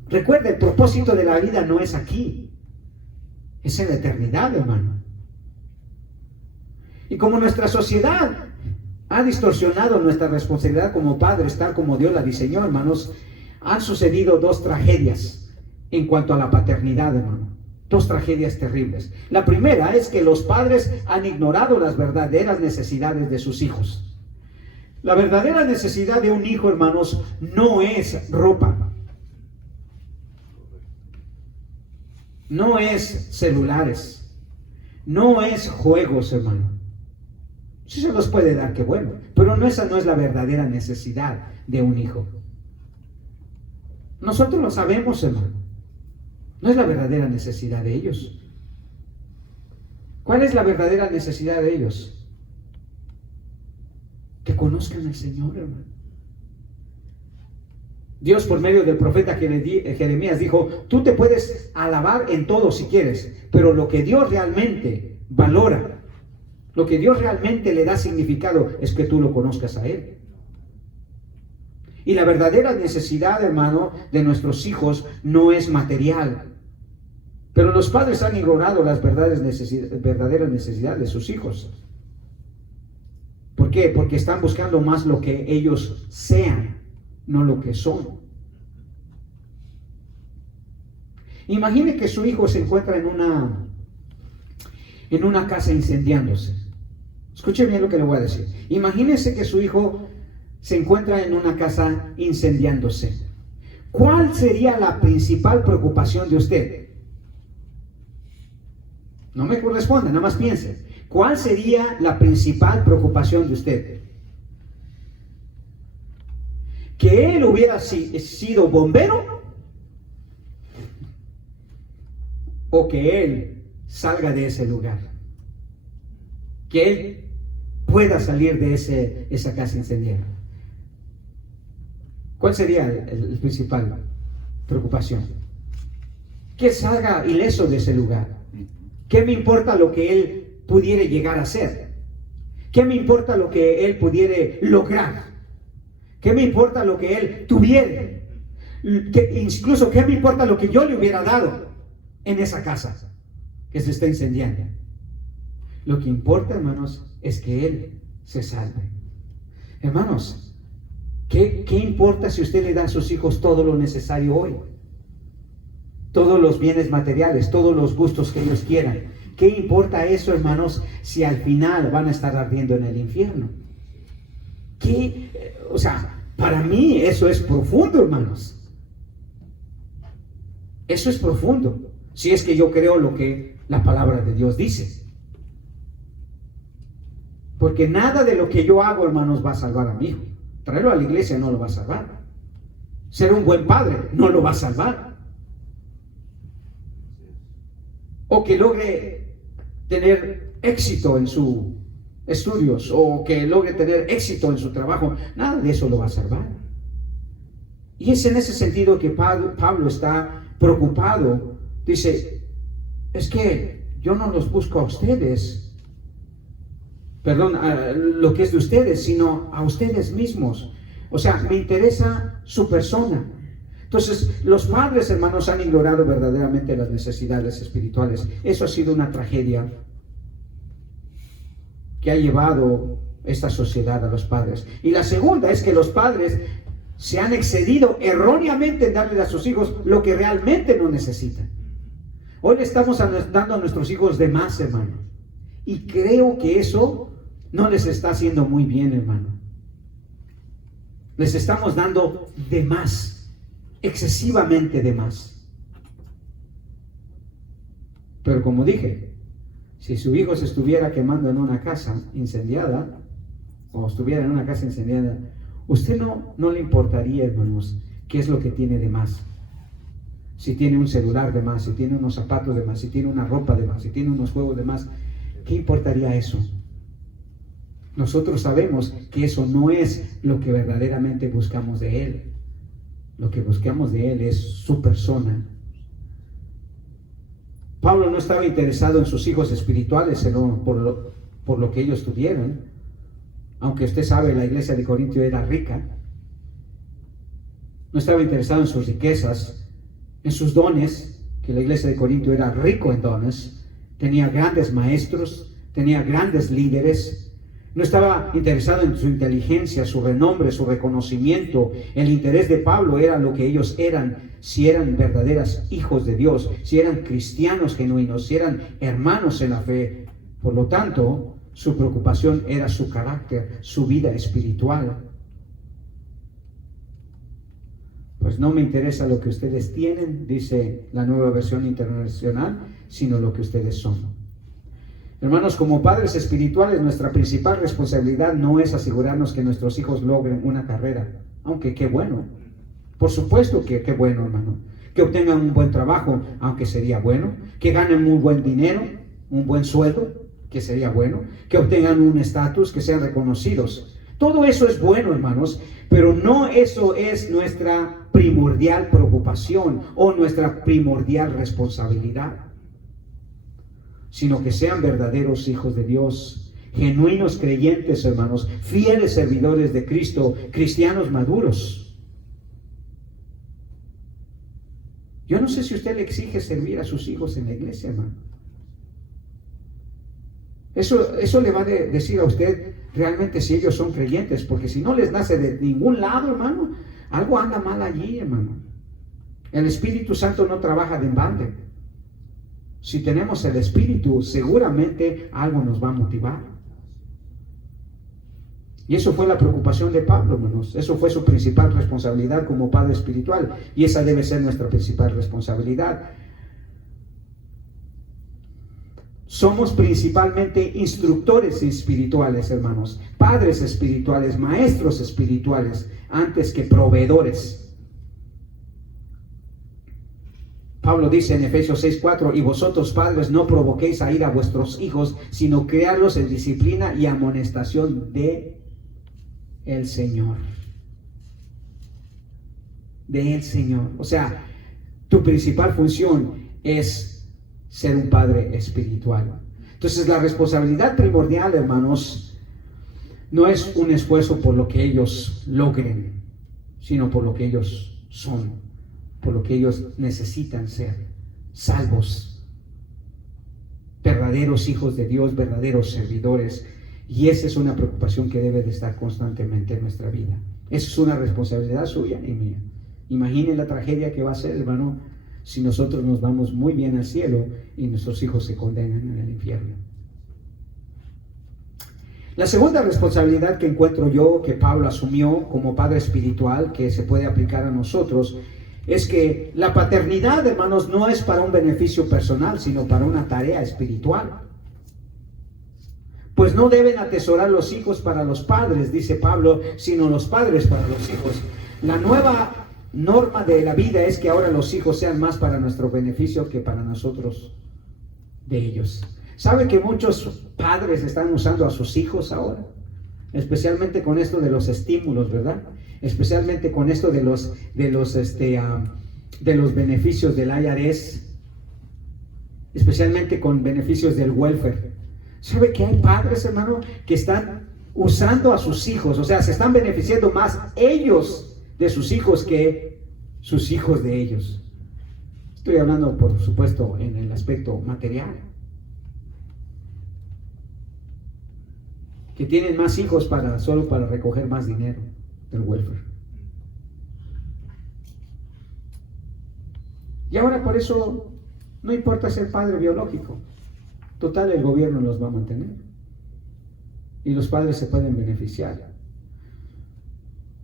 Recuerda, el propósito de la vida no es aquí, es en la eternidad, hermano. Y como nuestra sociedad ha distorsionado nuestra responsabilidad como padres, tal como Dios la diseñó, hermanos, han sucedido 2 tragedias en cuanto a la paternidad, hermano. Dos tragedias terribles. La primera es que los padres han ignorado las verdaderas necesidades de sus hijos. La verdadera necesidad de un hijo, hermanos, no es ropa. No es celulares. No es juegos, hermano. Si se los puede dar, qué bueno. Pero esa no es la verdadera necesidad de un hijo. Nosotros lo sabemos, hermano. No es la verdadera necesidad de ellos. ¿Cuál es la verdadera necesidad de ellos? Que conozcan al Señor, hermano. Dios, por medio del profeta Jeremías, dijo: tú te puedes alabar en todo si quieres, pero lo que Dios realmente valora, lo que Dios realmente le da significado, es que tú lo conozcas a Él. Y la verdadera necesidad, hermano, de nuestros hijos no es material. Pero los padres han ignorado las verdaderas necesidades de sus hijos. ¿Por qué? Porque están buscando más lo que ellos sean, no lo que son. Imagine que su hijo se encuentra en una casa incendiándose. Escuche bien lo que le voy a decir. Imagínese que su hijo se encuentra en una casa incendiándose. ¿Cuál sería la principal preocupación de usted? No me corresponde, nada más piense. ¿Cuál sería la principal preocupación de usted? ¿Que él hubiera sido bombero? ¿O que él salga de ese lugar? Que él pueda salir de esa casa incendiada. ¿Cuál sería la principal preocupación? Que salga ileso de ese lugar. ¿Qué me importa lo que él pudiera llegar a ser? ¿Qué me importa lo que él pudiera lograr? ¿Qué me importa lo que él tuviera? Incluso, ¿qué me importa lo que yo le hubiera dado en esa casa que se está incendiando? Lo que importa, hermanos, es que él se salve. Hermanos, ¿qué importa si usted le da a sus hijos todo lo necesario hoy? Todos los bienes materiales, todos los gustos que ellos quieran. ¿Qué importa eso, hermanos, si al final van a estar ardiendo en el infierno? Para mí eso es profundo, hermanos. Eso es profundo. Si es que yo creo lo que la palabra de Dios dice. Porque nada de lo que yo hago, hermanos, va a salvar a mi hijo. Traerlo a la iglesia no lo va a salvar. Ser un buen padre no lo va a salvar. O que logre tener éxito en sus estudios, o que logre tener éxito en su trabajo, nada de eso lo va a salvar. Y es en ese sentido que Pablo está preocupado. Dice: es que yo no los busco a ustedes, a lo que es de ustedes, sino a ustedes mismos. O sea, me interesa su persona. Entonces, los padres, hermanos, han ignorado verdaderamente las necesidades espirituales. Eso ha sido una tragedia que ha llevado esta sociedad a los padres. Y la segunda es que los padres se han excedido erróneamente en darle a sus hijos lo que realmente no necesitan. Hoy le estamos dando a nuestros hijos de más, hermano. Y creo que eso no les está haciendo muy bien, hermano. Les estamos dando de más. Excesivamente de más. Pero como dije, si su hijo se estuviera quemando en una casa incendiada, o estuviera en una casa incendiada, usted no le importaría, hermanos, qué es lo que tiene de más. Si tiene un celular de más, si tiene unos zapatos de más, si tiene una ropa de más, si tiene unos juegos de más, ¿qué importaría eso? Nosotros sabemos que eso no es lo que verdaderamente buscamos de él. Lo que buscamos de él es su persona. Pablo no estaba interesado en sus hijos espirituales, sino por lo que ellos tuvieron. Aunque usted sabe, la iglesia de Corintio era rica. No estaba interesado en sus riquezas, en sus dones, que la iglesia de Corintio era rico en dones. Tenía grandes maestros, tenía grandes líderes. No estaba interesado en su inteligencia, su renombre, su reconocimiento. El interés de Pablo era lo que ellos eran, si eran verdaderos hijos de Dios, si eran cristianos genuinos, si eran hermanos en la fe. Por lo tanto, su preocupación era su carácter, su vida espiritual. Pues no me interesa lo que ustedes tienen, dice la Nueva Versión Internacional, sino lo que ustedes son. Hermanos, como padres espirituales, nuestra principal responsabilidad no es asegurarnos que nuestros hijos logren una carrera, aunque qué bueno. Por supuesto que qué bueno, hermano. Que obtengan un buen trabajo, aunque sería bueno. Que ganen muy buen dinero, un buen sueldo, que sería bueno. Que obtengan un estatus, que sean reconocidos. Todo eso es bueno, hermanos, pero no eso es nuestra primordial preocupación o nuestra primordial responsabilidad, sino que sean verdaderos hijos de Dios, genuinos creyentes, hermanos, fieles servidores de Cristo, cristianos maduros. Yo no sé si usted le exige servir a sus hijos en la iglesia, hermano. Eso le va a decir a usted realmente si ellos son creyentes, porque si no les nace de ningún lado, hermano, algo anda mal allí, hermano. El Espíritu Santo no trabaja de embalde. Si tenemos el Espíritu, seguramente algo nos va a motivar. Y eso fue la preocupación de Pablo, hermanos. Eso fue su principal responsabilidad como padre espiritual. Y esa debe ser nuestra principal responsabilidad. Somos principalmente instructores espirituales, hermanos. Padres espirituales, maestros espirituales, antes que proveedores. Pablo dice en Efesios 6:4, y vosotros padres no provoquéis a ir a vuestros hijos, sino criarlos en disciplina y amonestación de el Señor. De el Señor. O sea, tu principal función es ser un padre espiritual. Entonces la responsabilidad primordial, hermanos, no es un esfuerzo por lo que ellos logren, sino por lo que ellos son, por lo que ellos necesitan ser salvos, verdaderos hijos de Dios, verdaderos servidores. Y esa es una preocupación que debe de estar constantemente en nuestra vida. Esa es una responsabilidad suya y mía. Imagine la tragedia que va a ser, hermano, si nosotros nos vamos muy bien al cielo y nuestros hijos se condenan en el infierno. La segunda responsabilidad que encuentro yo que Pablo asumió como padre espiritual, que se puede aplicar a nosotros, es que la paternidad, hermanos, no es para un beneficio personal, sino para una tarea espiritual. Pues no deben atesorar los hijos para los padres, dice Pablo, sino los padres para los hijos. La nueva norma de la vida es que ahora los hijos sean más para nuestro beneficio que para nosotros de ellos. ¿Sabe que muchos padres están usando a sus hijos ahora? Especialmente con esto de los estímulos, ¿verdad? Especialmente con esto de los beneficios del IRS, especialmente con beneficios del welfare. ¿Sabe que hay padres, hermano, que están usando a sus hijos? O sea, se están beneficiando más ellos de sus hijos que sus hijos de ellos. Estoy hablando, por supuesto, en el aspecto material. Que tienen más hijos solo para recoger más dinero del welfare. Y ahora por eso no importa ser padre biológico. Total, el gobierno los va a mantener. Y los padres se pueden beneficiar.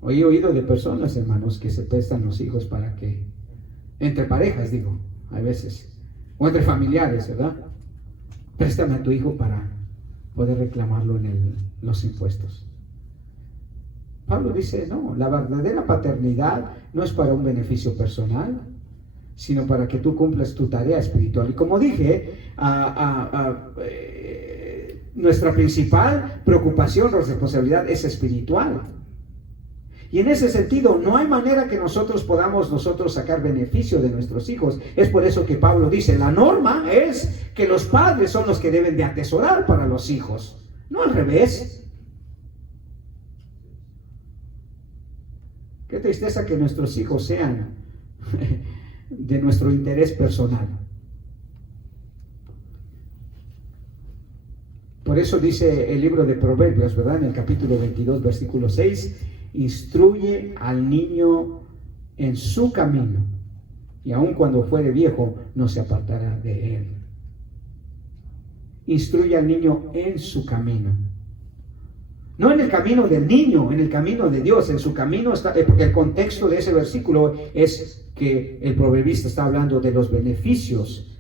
Hoy he oído de personas, hermanos, que se prestan los hijos para que, entre parejas, digo, a veces, o entre familiares, ¿verdad? Préstame a tu hijo para poder reclamarlo en los impuestos. Pablo dice, no, la verdadera paternidad no es para un beneficio personal, sino para que tú cumplas tu tarea espiritual. Y como dije, nuestra principal preocupación o responsabilidad es espiritual. Y en ese sentido, no hay manera que nosotros podamos sacar beneficio de nuestros hijos. Es por eso que Pablo dice, la norma es que los padres son los que deben de atesorar para los hijos, no al revés. Qué tristeza que nuestros hijos sean de nuestro interés personal. Por eso dice el libro de Proverbios, ¿verdad? En el capítulo 22, versículo 6, instruye al niño en su camino, y aun cuando fuere viejo, no se apartará de él. Instruye al niño en su camino. No en el camino del niño, en el camino de Dios. En su camino está, porque el contexto de ese versículo es que el proverbista está hablando de los beneficios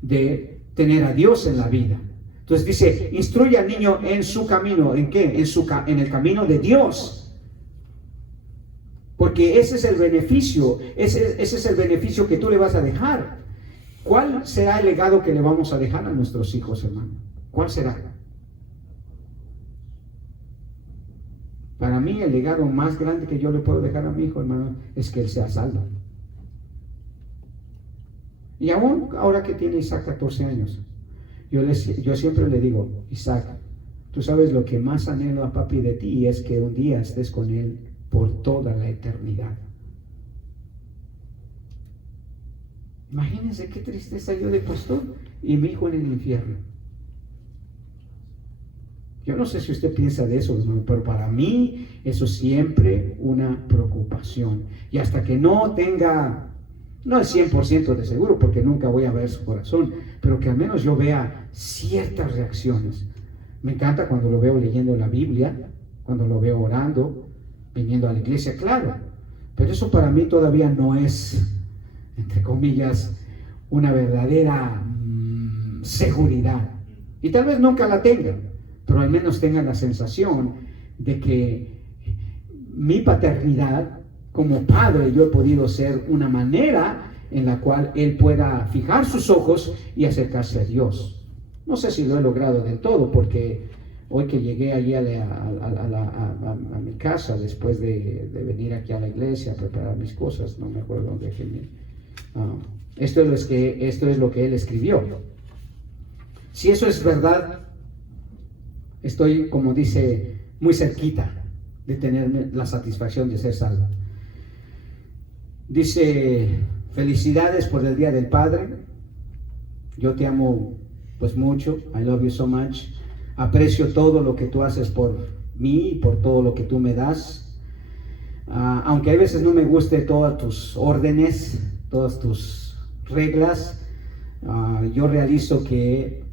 de tener a Dios en la vida. Entonces dice, instruye al niño en su camino. ¿En qué? En el camino de Dios. Porque ese es el beneficio, ese es el beneficio que tú le vas a dejar. ¿Cuál será el legado que le vamos a dejar a nuestros hijos, hermano? ¿Cuál será? Para mí el legado más grande que yo le puedo dejar a mi hijo, hermano, es que él sea salvo. Y aún ahora que tiene Isaac 14 años, yo siempre le digo, Isaac, tú sabes lo que más anhelo a papi de ti, y es que un día estés con él por toda la eternidad. Imagínense qué tristeza yo de pastor y mi hijo en el infierno. Yo no sé si usted piensa de eso, hermano, pero para mí eso es siempre una preocupación. Y hasta que no tenga, no el 100% de seguro, porque nunca voy a ver su corazón, pero que al menos yo vea ciertas reacciones. Me encanta cuando lo veo leyendo la Biblia, cuando lo veo orando, viniendo a la iglesia, claro. Pero eso para mí todavía no es, entre comillas, una verdadera seguridad. Y tal vez nunca la tenga, pero al menos tenga la sensación de que mi paternidad como padre, yo he podido ser una manera en la cual él pueda fijar sus ojos y acercarse a Dios. No sé si lo he logrado del todo, porque hoy que llegué allí a mi casa, después de venir aquí a la iglesia a preparar mis cosas, no me acuerdo dónde dejé esto es lo que él escribió. Si eso es verdad, estoy, como dice, muy cerquita de tener la satisfacción de ser salvo. Dice, felicidades por el Día del Padre. Yo te amo pues mucho. I love you so much. Aprecio todo lo que tú haces por mí, por todo lo que tú me das. Aunque a veces no me guste todas tus órdenes, todas tus reglas, yo realizo que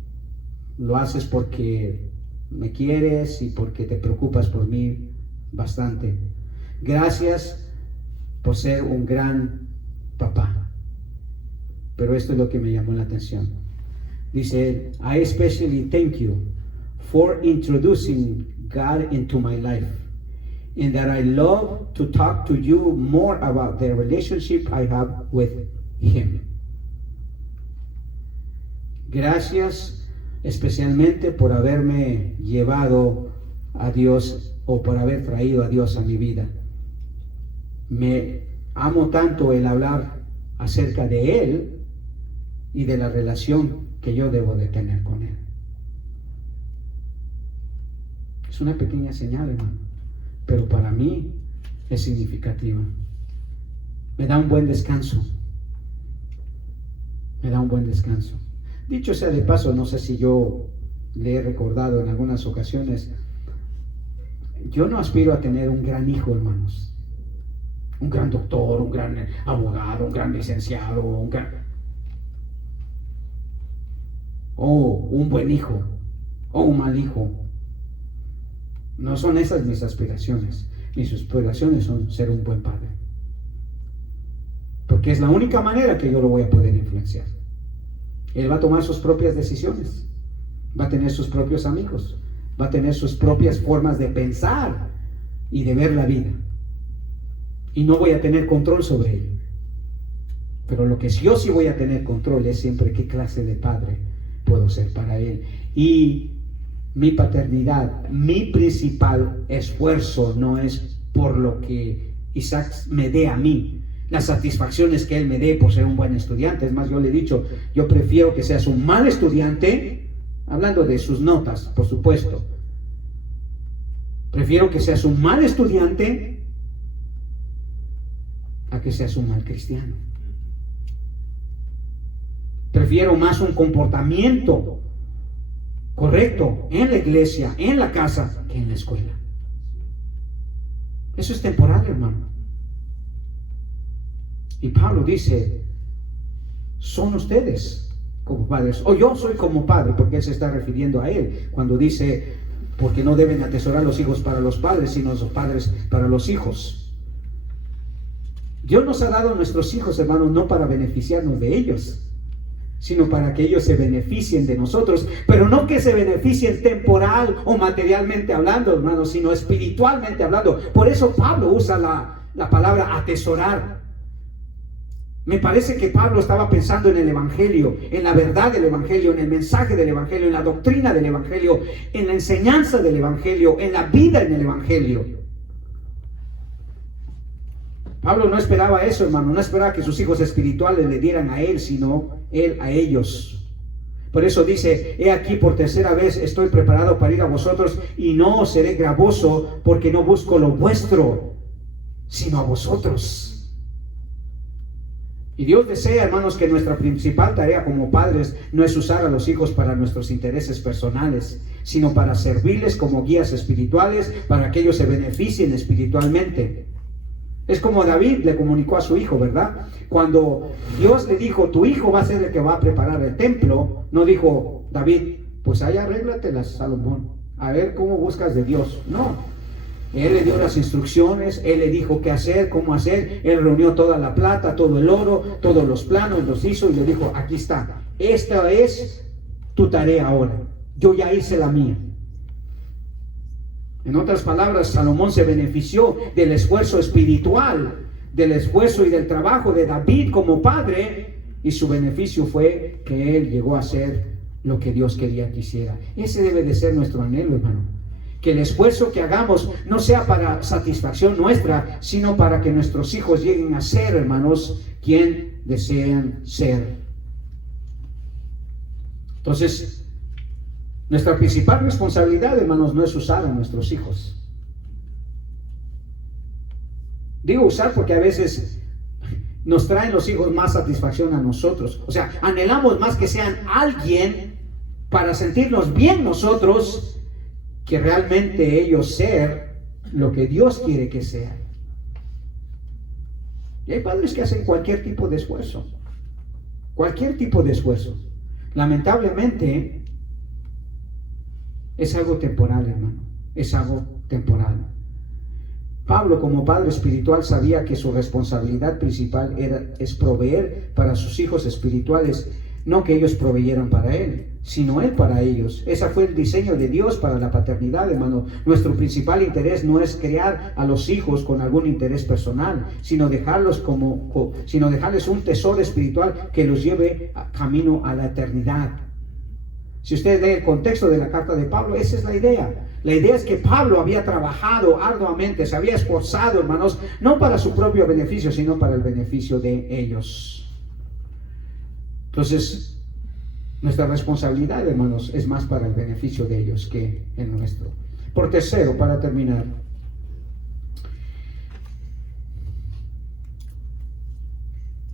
lo haces porque me quieres y porque te preocupas por mí bastante. Gracias por ser un gran papá. Pero esto es lo que me llamó la atención. Dice, I especially thank you for introducing God into my life, and that I love to talk to you more about the relationship I have with Him. Gracias especialmente por haberme llevado a Dios, o por haber traído a Dios a mi vida. Me amo tanto el hablar acerca de Él y de la relación que yo debo de tener con Él. Es una pequeña señal, hermano, pero para mí es significativa. Me da un buen descanso. Me da un buen descanso. Dicho sea de paso, no sé si yo le he recordado en algunas ocasiones, yo no aspiro a tener un gran hijo, hermanos. Un gran doctor, un gran abogado, un gran licenciado, un buen hijo, o un mal hijo. No son esas mis aspiraciones. Mis aspiraciones son ser un buen padre. Porque es la única manera que yo lo voy a poder influenciar. Él va a tomar sus propias decisiones, va a tener sus propios amigos, va a tener sus propias formas de pensar y de ver la vida. Y no voy a tener control sobre él. Pero lo que yo sí voy a tener control es siempre qué clase de padre puedo ser para él. Y mi paternidad, mi principal esfuerzo no es por lo que Isaac me dé a mí, las satisfacciones que él me dé por ser un buen estudiante. Es más, yo le he dicho, yo prefiero que seas un mal estudiante, hablando de sus notas, por supuesto. Prefiero que seas un mal estudiante a que seas un mal cristiano. Prefiero más un comportamiento correcto en la iglesia, en la casa, que en la escuela. Eso es temporal, hermano. Y Pablo dice, son ustedes como padres, o yo soy como padre, porque él se está refiriendo a él cuando dice, porque no deben atesorar los hijos para los padres, sino los padres para los hijos. Dios nos ha dado a nuestros hijos, hermanos, no para beneficiarnos de ellos, sino para que ellos se beneficien de nosotros, pero no que se beneficien temporal o materialmente hablando, hermanos, sino espiritualmente hablando. Por eso Pablo usa la palabra atesorar. Me parece que Pablo estaba pensando en el Evangelio, en la verdad del Evangelio, en el mensaje del Evangelio, en la doctrina del Evangelio, en la enseñanza del Evangelio, en la vida en el Evangelio. Pablo no esperaba eso, hermano, no esperaba que sus hijos espirituales le dieran a él, sino él a ellos. Por eso dice, he aquí por tercera vez estoy preparado para ir a vosotros y no os seré gravoso, porque no busco lo vuestro, sino a vosotros. Y Dios desea, hermanos, que nuestra principal tarea como padres no es usar a los hijos para nuestros intereses personales, sino para servirles como guías espirituales, para que ellos se beneficien espiritualmente. Es como David le comunicó a su hijo, ¿verdad? Cuando Dios le dijo, tu hijo va a ser el que va a preparar el templo, no dijo David, pues ahí arréglatelas, Salomón, a ver cómo buscas de Dios. No. Él le dio las instrucciones, él le dijo qué hacer, cómo hacer, él reunió toda la plata, todo el oro, todos los planos, los hizo y le dijo, aquí está, esta es tu tarea ahora, yo ya hice la mía. En otras palabras, Salomón se benefició del esfuerzo espiritual, del esfuerzo y del trabajo de David como padre, y su beneficio fue que él llegó a ser lo que Dios quería que hiciera. Ese debe de ser nuestro anhelo, hermano. Que el esfuerzo que hagamos no sea para satisfacción nuestra, sino para que nuestros hijos lleguen a ser, hermanos, quien desean ser. Entonces, nuestra principal responsabilidad, hermanos, no es usar a nuestros hijos. Digo usar porque a veces nos traen los hijos más satisfacción a nosotros. O sea, anhelamos más que sean alguien para sentirnos bien nosotros, que realmente ellos ser lo que Dios quiere que sean. Y hay padres que hacen cualquier tipo de esfuerzo. Cualquier tipo de esfuerzo. Lamentablemente, es algo temporal, hermano. Es algo temporal. Pablo, como padre espiritual, sabía que su responsabilidad principal es proveer para sus hijos espirituales, no que ellos proveyeran para él, sino él para ellos. Ese fue el diseño de Dios para la paternidad, hermano. Nuestro principal interés no es crear a los hijos con algún interés personal, sino dejarles un tesoro espiritual que los lleve camino a la eternidad. Si usted lee el contexto de la carta de Pablo, esa es la idea. La idea es que Pablo había trabajado arduamente, se había esforzado, hermanos, no para su propio beneficio, sino para el beneficio de ellos. Entonces, nuestra responsabilidad, hermanos, es más para el beneficio de ellos que el nuestro. Por tercero, para terminar,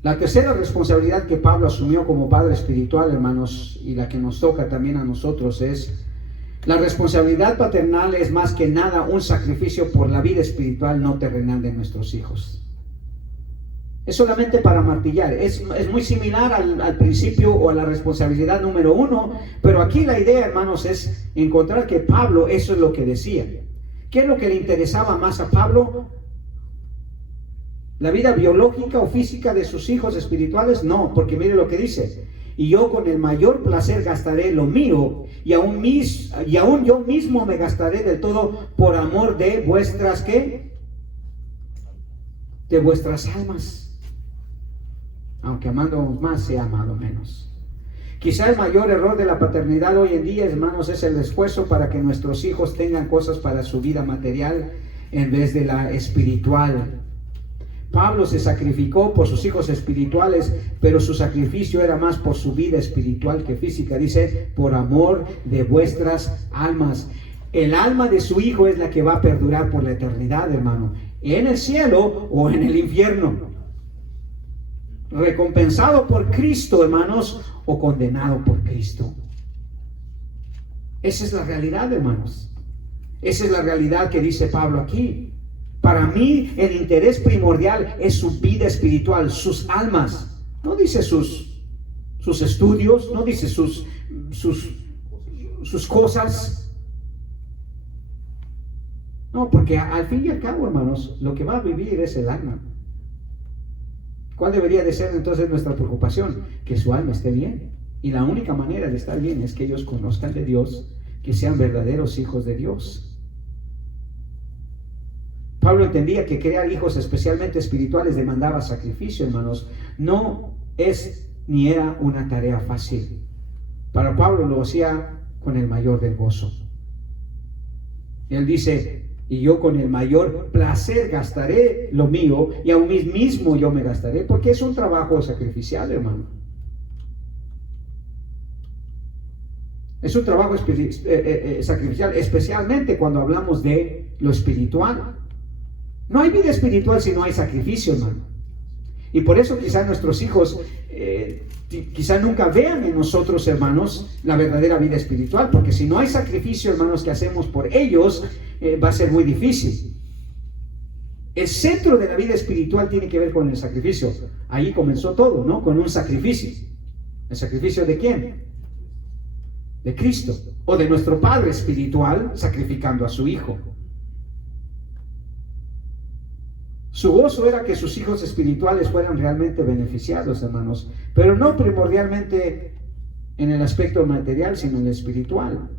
la tercera responsabilidad que Pablo asumió como padre espiritual, hermanos, y la que nos toca también a nosotros, es la responsabilidad paternal es más que nada un sacrificio por la vida espiritual no terrenal de nuestros hijos. Es solamente para martillar, es muy similar al principio o a la responsabilidad número 1, pero aquí la idea, hermanos, es encontrar que Pablo eso es lo que decía. ¿Qué es lo que le interesaba más a Pablo? ¿La vida biológica o física de sus hijos espirituales? No, porque mire lo que dice. Y yo con el mayor placer gastaré lo mío, y aún yo mismo me gastaré del todo por amor de vuestras, ¿qué? De vuestras almas. Aunque amando más, sea amado menos. Quizá el mayor error de la paternidad hoy en día, hermanos, es el esfuerzo para que nuestros hijos tengan cosas para su vida material en vez de la espiritual. Pablo se sacrificó por sus hijos espirituales, pero su sacrificio era más por su vida espiritual que física. Dice, por amor de vuestras almas. El alma de su hijo es la que va a perdurar por la eternidad, hermano, en el cielo o en el infierno. Recompensado por Cristo, hermanos, o condenado por Cristo. Esa es la realidad, hermanos. Esa es la realidad que dice Pablo aquí. Para mí el interés primordial es su vida espiritual, sus almas. No dice sus estudios, no dice sus cosas. No, porque al fin y al cabo, hermanos, lo que va a vivir es el alma. ¿Cuál debería de ser entonces nuestra preocupación? Que su alma esté bien. Y la única manera de estar bien es que ellos conozcan de Dios, que sean verdaderos hijos de Dios. Pablo entendía que crear hijos especialmente espirituales demandaba sacrificio, hermanos. No es ni era una tarea fácil. Para Pablo lo hacía con el mayor del gozo. Él dice: y yo con el mayor placer gastaré lo mío, y aún mismo yo me gastaré, porque es un trabajo sacrificial, hermano. Es un trabajo sacrificial, especialmente cuando hablamos de lo espiritual. No hay vida espiritual si no hay sacrificio, hermano. Y por eso quizás nuestros hijos quizás nunca vean en nosotros, hermanos, la verdadera vida espiritual, porque si no hay sacrificio, hermanos, que hacemos por ellos, va a ser muy difícil. El centro de la vida espiritual tiene que ver con el sacrificio. Ahí comenzó todo, ¿no? Con un sacrificio. ¿El sacrificio de quién? De Cristo, o de nuestro Padre espiritual sacrificando a su Hijo. Su gozo era que sus hijos espirituales fueran realmente beneficiados, hermanos, pero no primordialmente en el aspecto material, sino en el espiritual.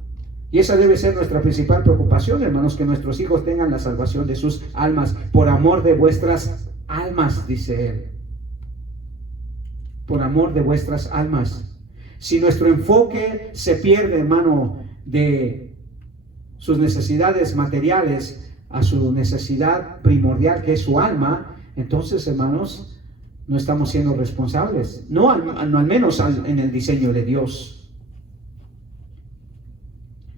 Y esa debe ser nuestra principal preocupación, hermanos, que nuestros hijos tengan la salvación de sus almas, por amor de vuestras almas, dice él. Por amor de vuestras almas. Si nuestro enfoque se pierde, hermano, de sus necesidades materiales a su necesidad primordial, que es su alma, entonces, hermanos, no estamos siendo responsables, no al menos en el diseño de Dios.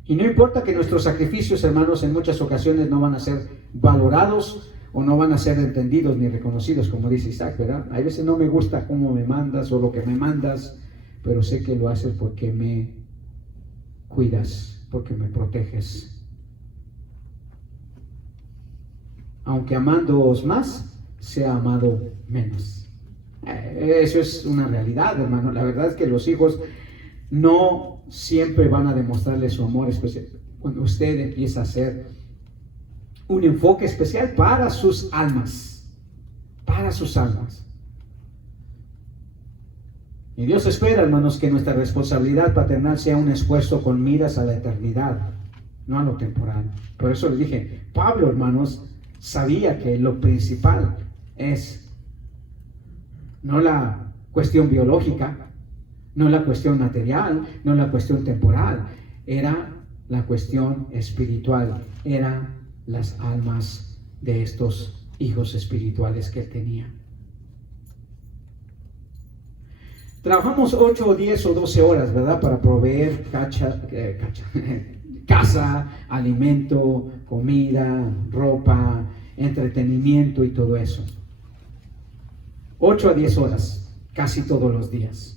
Y no importa que nuestros sacrificios, hermanos, en muchas ocasiones no van a ser valorados o no van a ser entendidos ni reconocidos, como dice Isaac, ¿verdad? A veces no me gusta cómo me mandas o lo que me mandas, pero sé que lo haces porque me cuidas, porque me proteges. Aunque amándoos más, sea amado menos. Eso es una realidad, hermano. La verdad es que los hijos no siempre van a demostrarle su amor especial. Cuando usted empieza a hacer un enfoque especial para sus almas, para sus almas. Y Dios espera, hermanos, que nuestra responsabilidad paternal sea un esfuerzo con miras a la eternidad, no a lo temporal. Por eso le dije, Pablo, hermanos, sabía que lo principal es no la cuestión biológica, no la cuestión material, no la cuestión temporal, era la cuestión espiritual, eran las almas de estos hijos espirituales que él tenía. Trabajamos 8 o 10 o 12 horas, ¿verdad? Para proveer casa, alimento, comida, ropa, entretenimiento y todo eso. 8 a 10 horas, casi todos los días.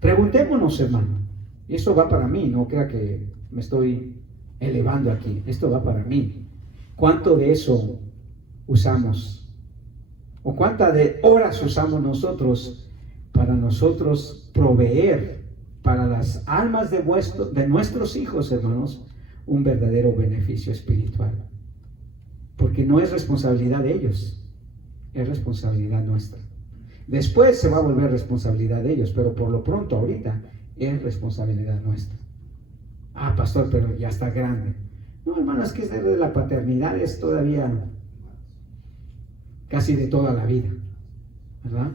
Preguntémonos, hermano, y esto va para mí, no crea que me estoy elevando aquí, esto va para mí. ¿Cuánto de eso usamos? ¿O cuántas de horas usamos nosotros para nosotros proveer para las almas de nuestros hijos, hermanos, un verdadero beneficio espiritual? Porque no es responsabilidad de ellos, es responsabilidad nuestra. Después se va a volver responsabilidad de ellos, pero por lo pronto ahorita es responsabilidad nuestra. Ah, pastor, pero ya está grande. No, hermano, es que de la paternidad es todavía casi de toda la vida, ¿verdad?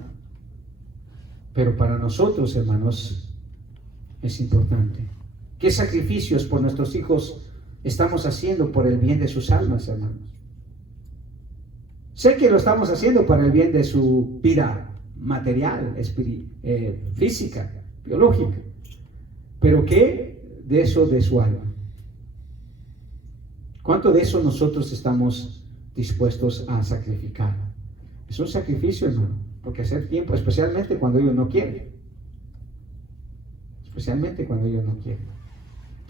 Pero para nosotros, hermanos, es importante. ¿Qué sacrificios por nuestros hijos estamos haciendo por el bien de sus almas, hermanos? Sé que lo estamos haciendo para el bien de su vida material, física, biológica. Pero ¿qué de eso de su alma? ¿Cuánto de eso nosotros estamos dispuestos a sacrificar? Es un sacrificio, hermano, porque hacer tiempo, especialmente cuando ellos no quieren. Especialmente cuando ellos no quieren.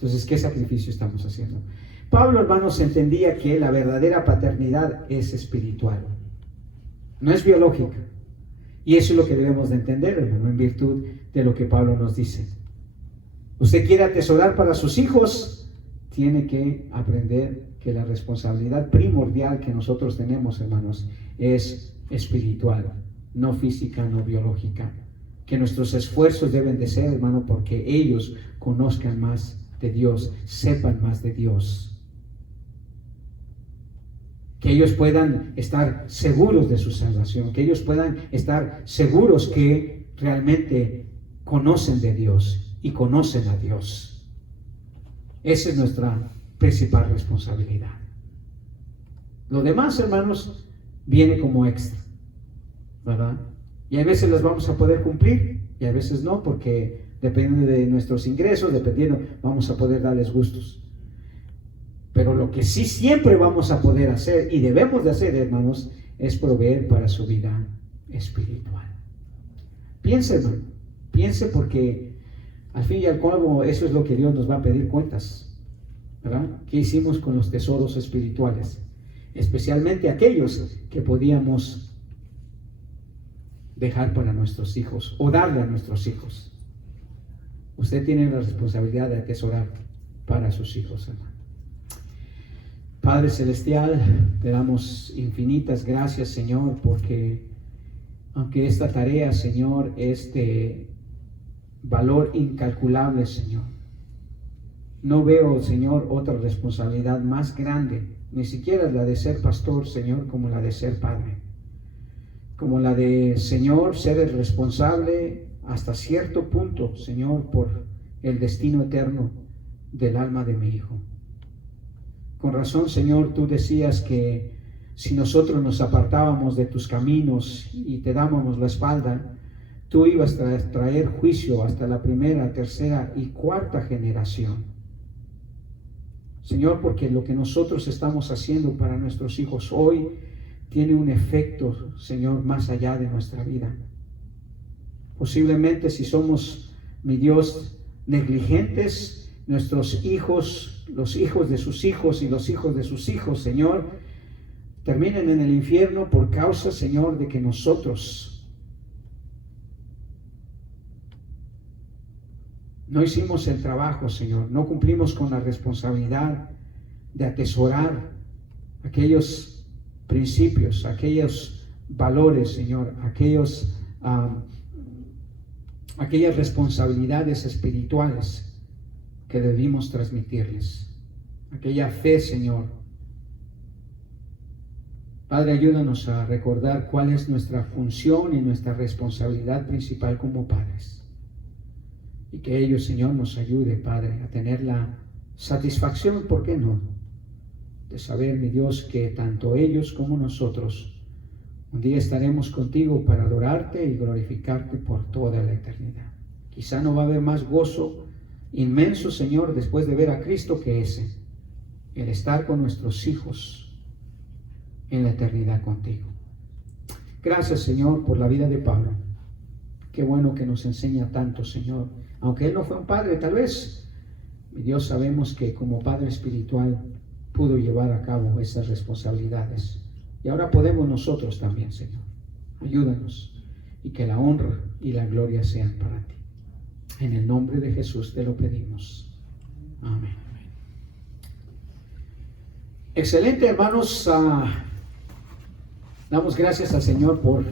Entonces, ¿qué sacrificio estamos haciendo? Pablo, hermanos, entendía que la verdadera paternidad es espiritual, no es biológica. Y eso es lo que debemos de entender, hermano, en virtud de lo que Pablo nos dice. Usted quiere atesorar para sus hijos, tiene que aprender que la responsabilidad primordial que nosotros tenemos, hermanos, es espiritual, no física, no biológica. Que nuestros esfuerzos deben de ser, hermano, porque ellos conozcan más de Dios, sepan más de Dios. Que ellos puedan estar seguros de su salvación, que ellos puedan estar seguros que realmente conocen de Dios y conocen a Dios. Esa es nuestra principal responsabilidad. Lo demás, hermanos, viene como extra, ¿verdad? Y a veces las vamos a poder cumplir y a veces no, porque depende de nuestros ingresos, dependiendo, vamos a poder darles gustos. Pero lo que sí siempre vamos a poder hacer y debemos de hacer, hermanos, es proveer para su vida espiritual. Piense, hermano, piense, porque al fin y al cabo eso es lo que Dios nos va a pedir cuentas, ¿verdad? ¿Qué hicimos con los tesoros espirituales? Especialmente aquellos que podíamos dejar para nuestros hijos o darle a nuestros hijos. Usted tiene la responsabilidad de atesorar para sus hijos, hermano. Padre Celestial, te damos infinitas gracias, Señor, porque aunque esta tarea, Señor, es de valor incalculable, Señor, no veo, Señor, otra responsabilidad más grande, ni siquiera la de ser pastor, Señor, como la de ser padre, como la de, Señor, ser el responsable hasta cierto punto, Señor, por el destino eterno del alma de mi hijo. Con razón, Señor, tú decías que si nosotros nos apartábamos de tus caminos y te dábamos la espalda, tú ibas a traer juicio hasta la primera, tercera y cuarta generación. Señor, porque lo que nosotros estamos haciendo para nuestros hijos hoy tiene un efecto, Señor, más allá de nuestra vida. Posiblemente si somos, mi Dios, negligentes, nuestros hijos, los hijos de sus hijos y los hijos de sus hijos, Señor, terminen en el infierno por causa, Señor, de que nosotros no hicimos el trabajo, Señor, no cumplimos con la responsabilidad de atesorar aquellos principios, aquellos valores, Señor, aquellas responsabilidades espirituales que debimos transmitirles, aquella fe, Señor. Padre, ayúdanos a recordar cuál es nuestra función y nuestra responsabilidad principal como padres, y que ello, Señor, nos ayude, Padre, a tener la satisfacción, ¿por qué no?, de saber, mi Dios, que tanto ellos como nosotros un día estaremos contigo para adorarte y glorificarte por toda la eternidad. Quizá no va a haber más gozo inmenso, Señor, después de ver a Cristo, que ese, el estar con nuestros hijos en la eternidad contigo. Gracias, Señor, por la vida de Pablo. Qué bueno que nos enseña tanto, Señor. Aunque él no fue un padre, tal vez, mi Dios, sabemos que como padre espiritual pudo llevar a cabo esas responsabilidades. Y ahora podemos nosotros también, Señor. Ayúdanos, y que la honra y la gloria sean para ti. En el nombre de Jesús te lo pedimos. Amén. Excelente, hermanos. Damos gracias al Señor por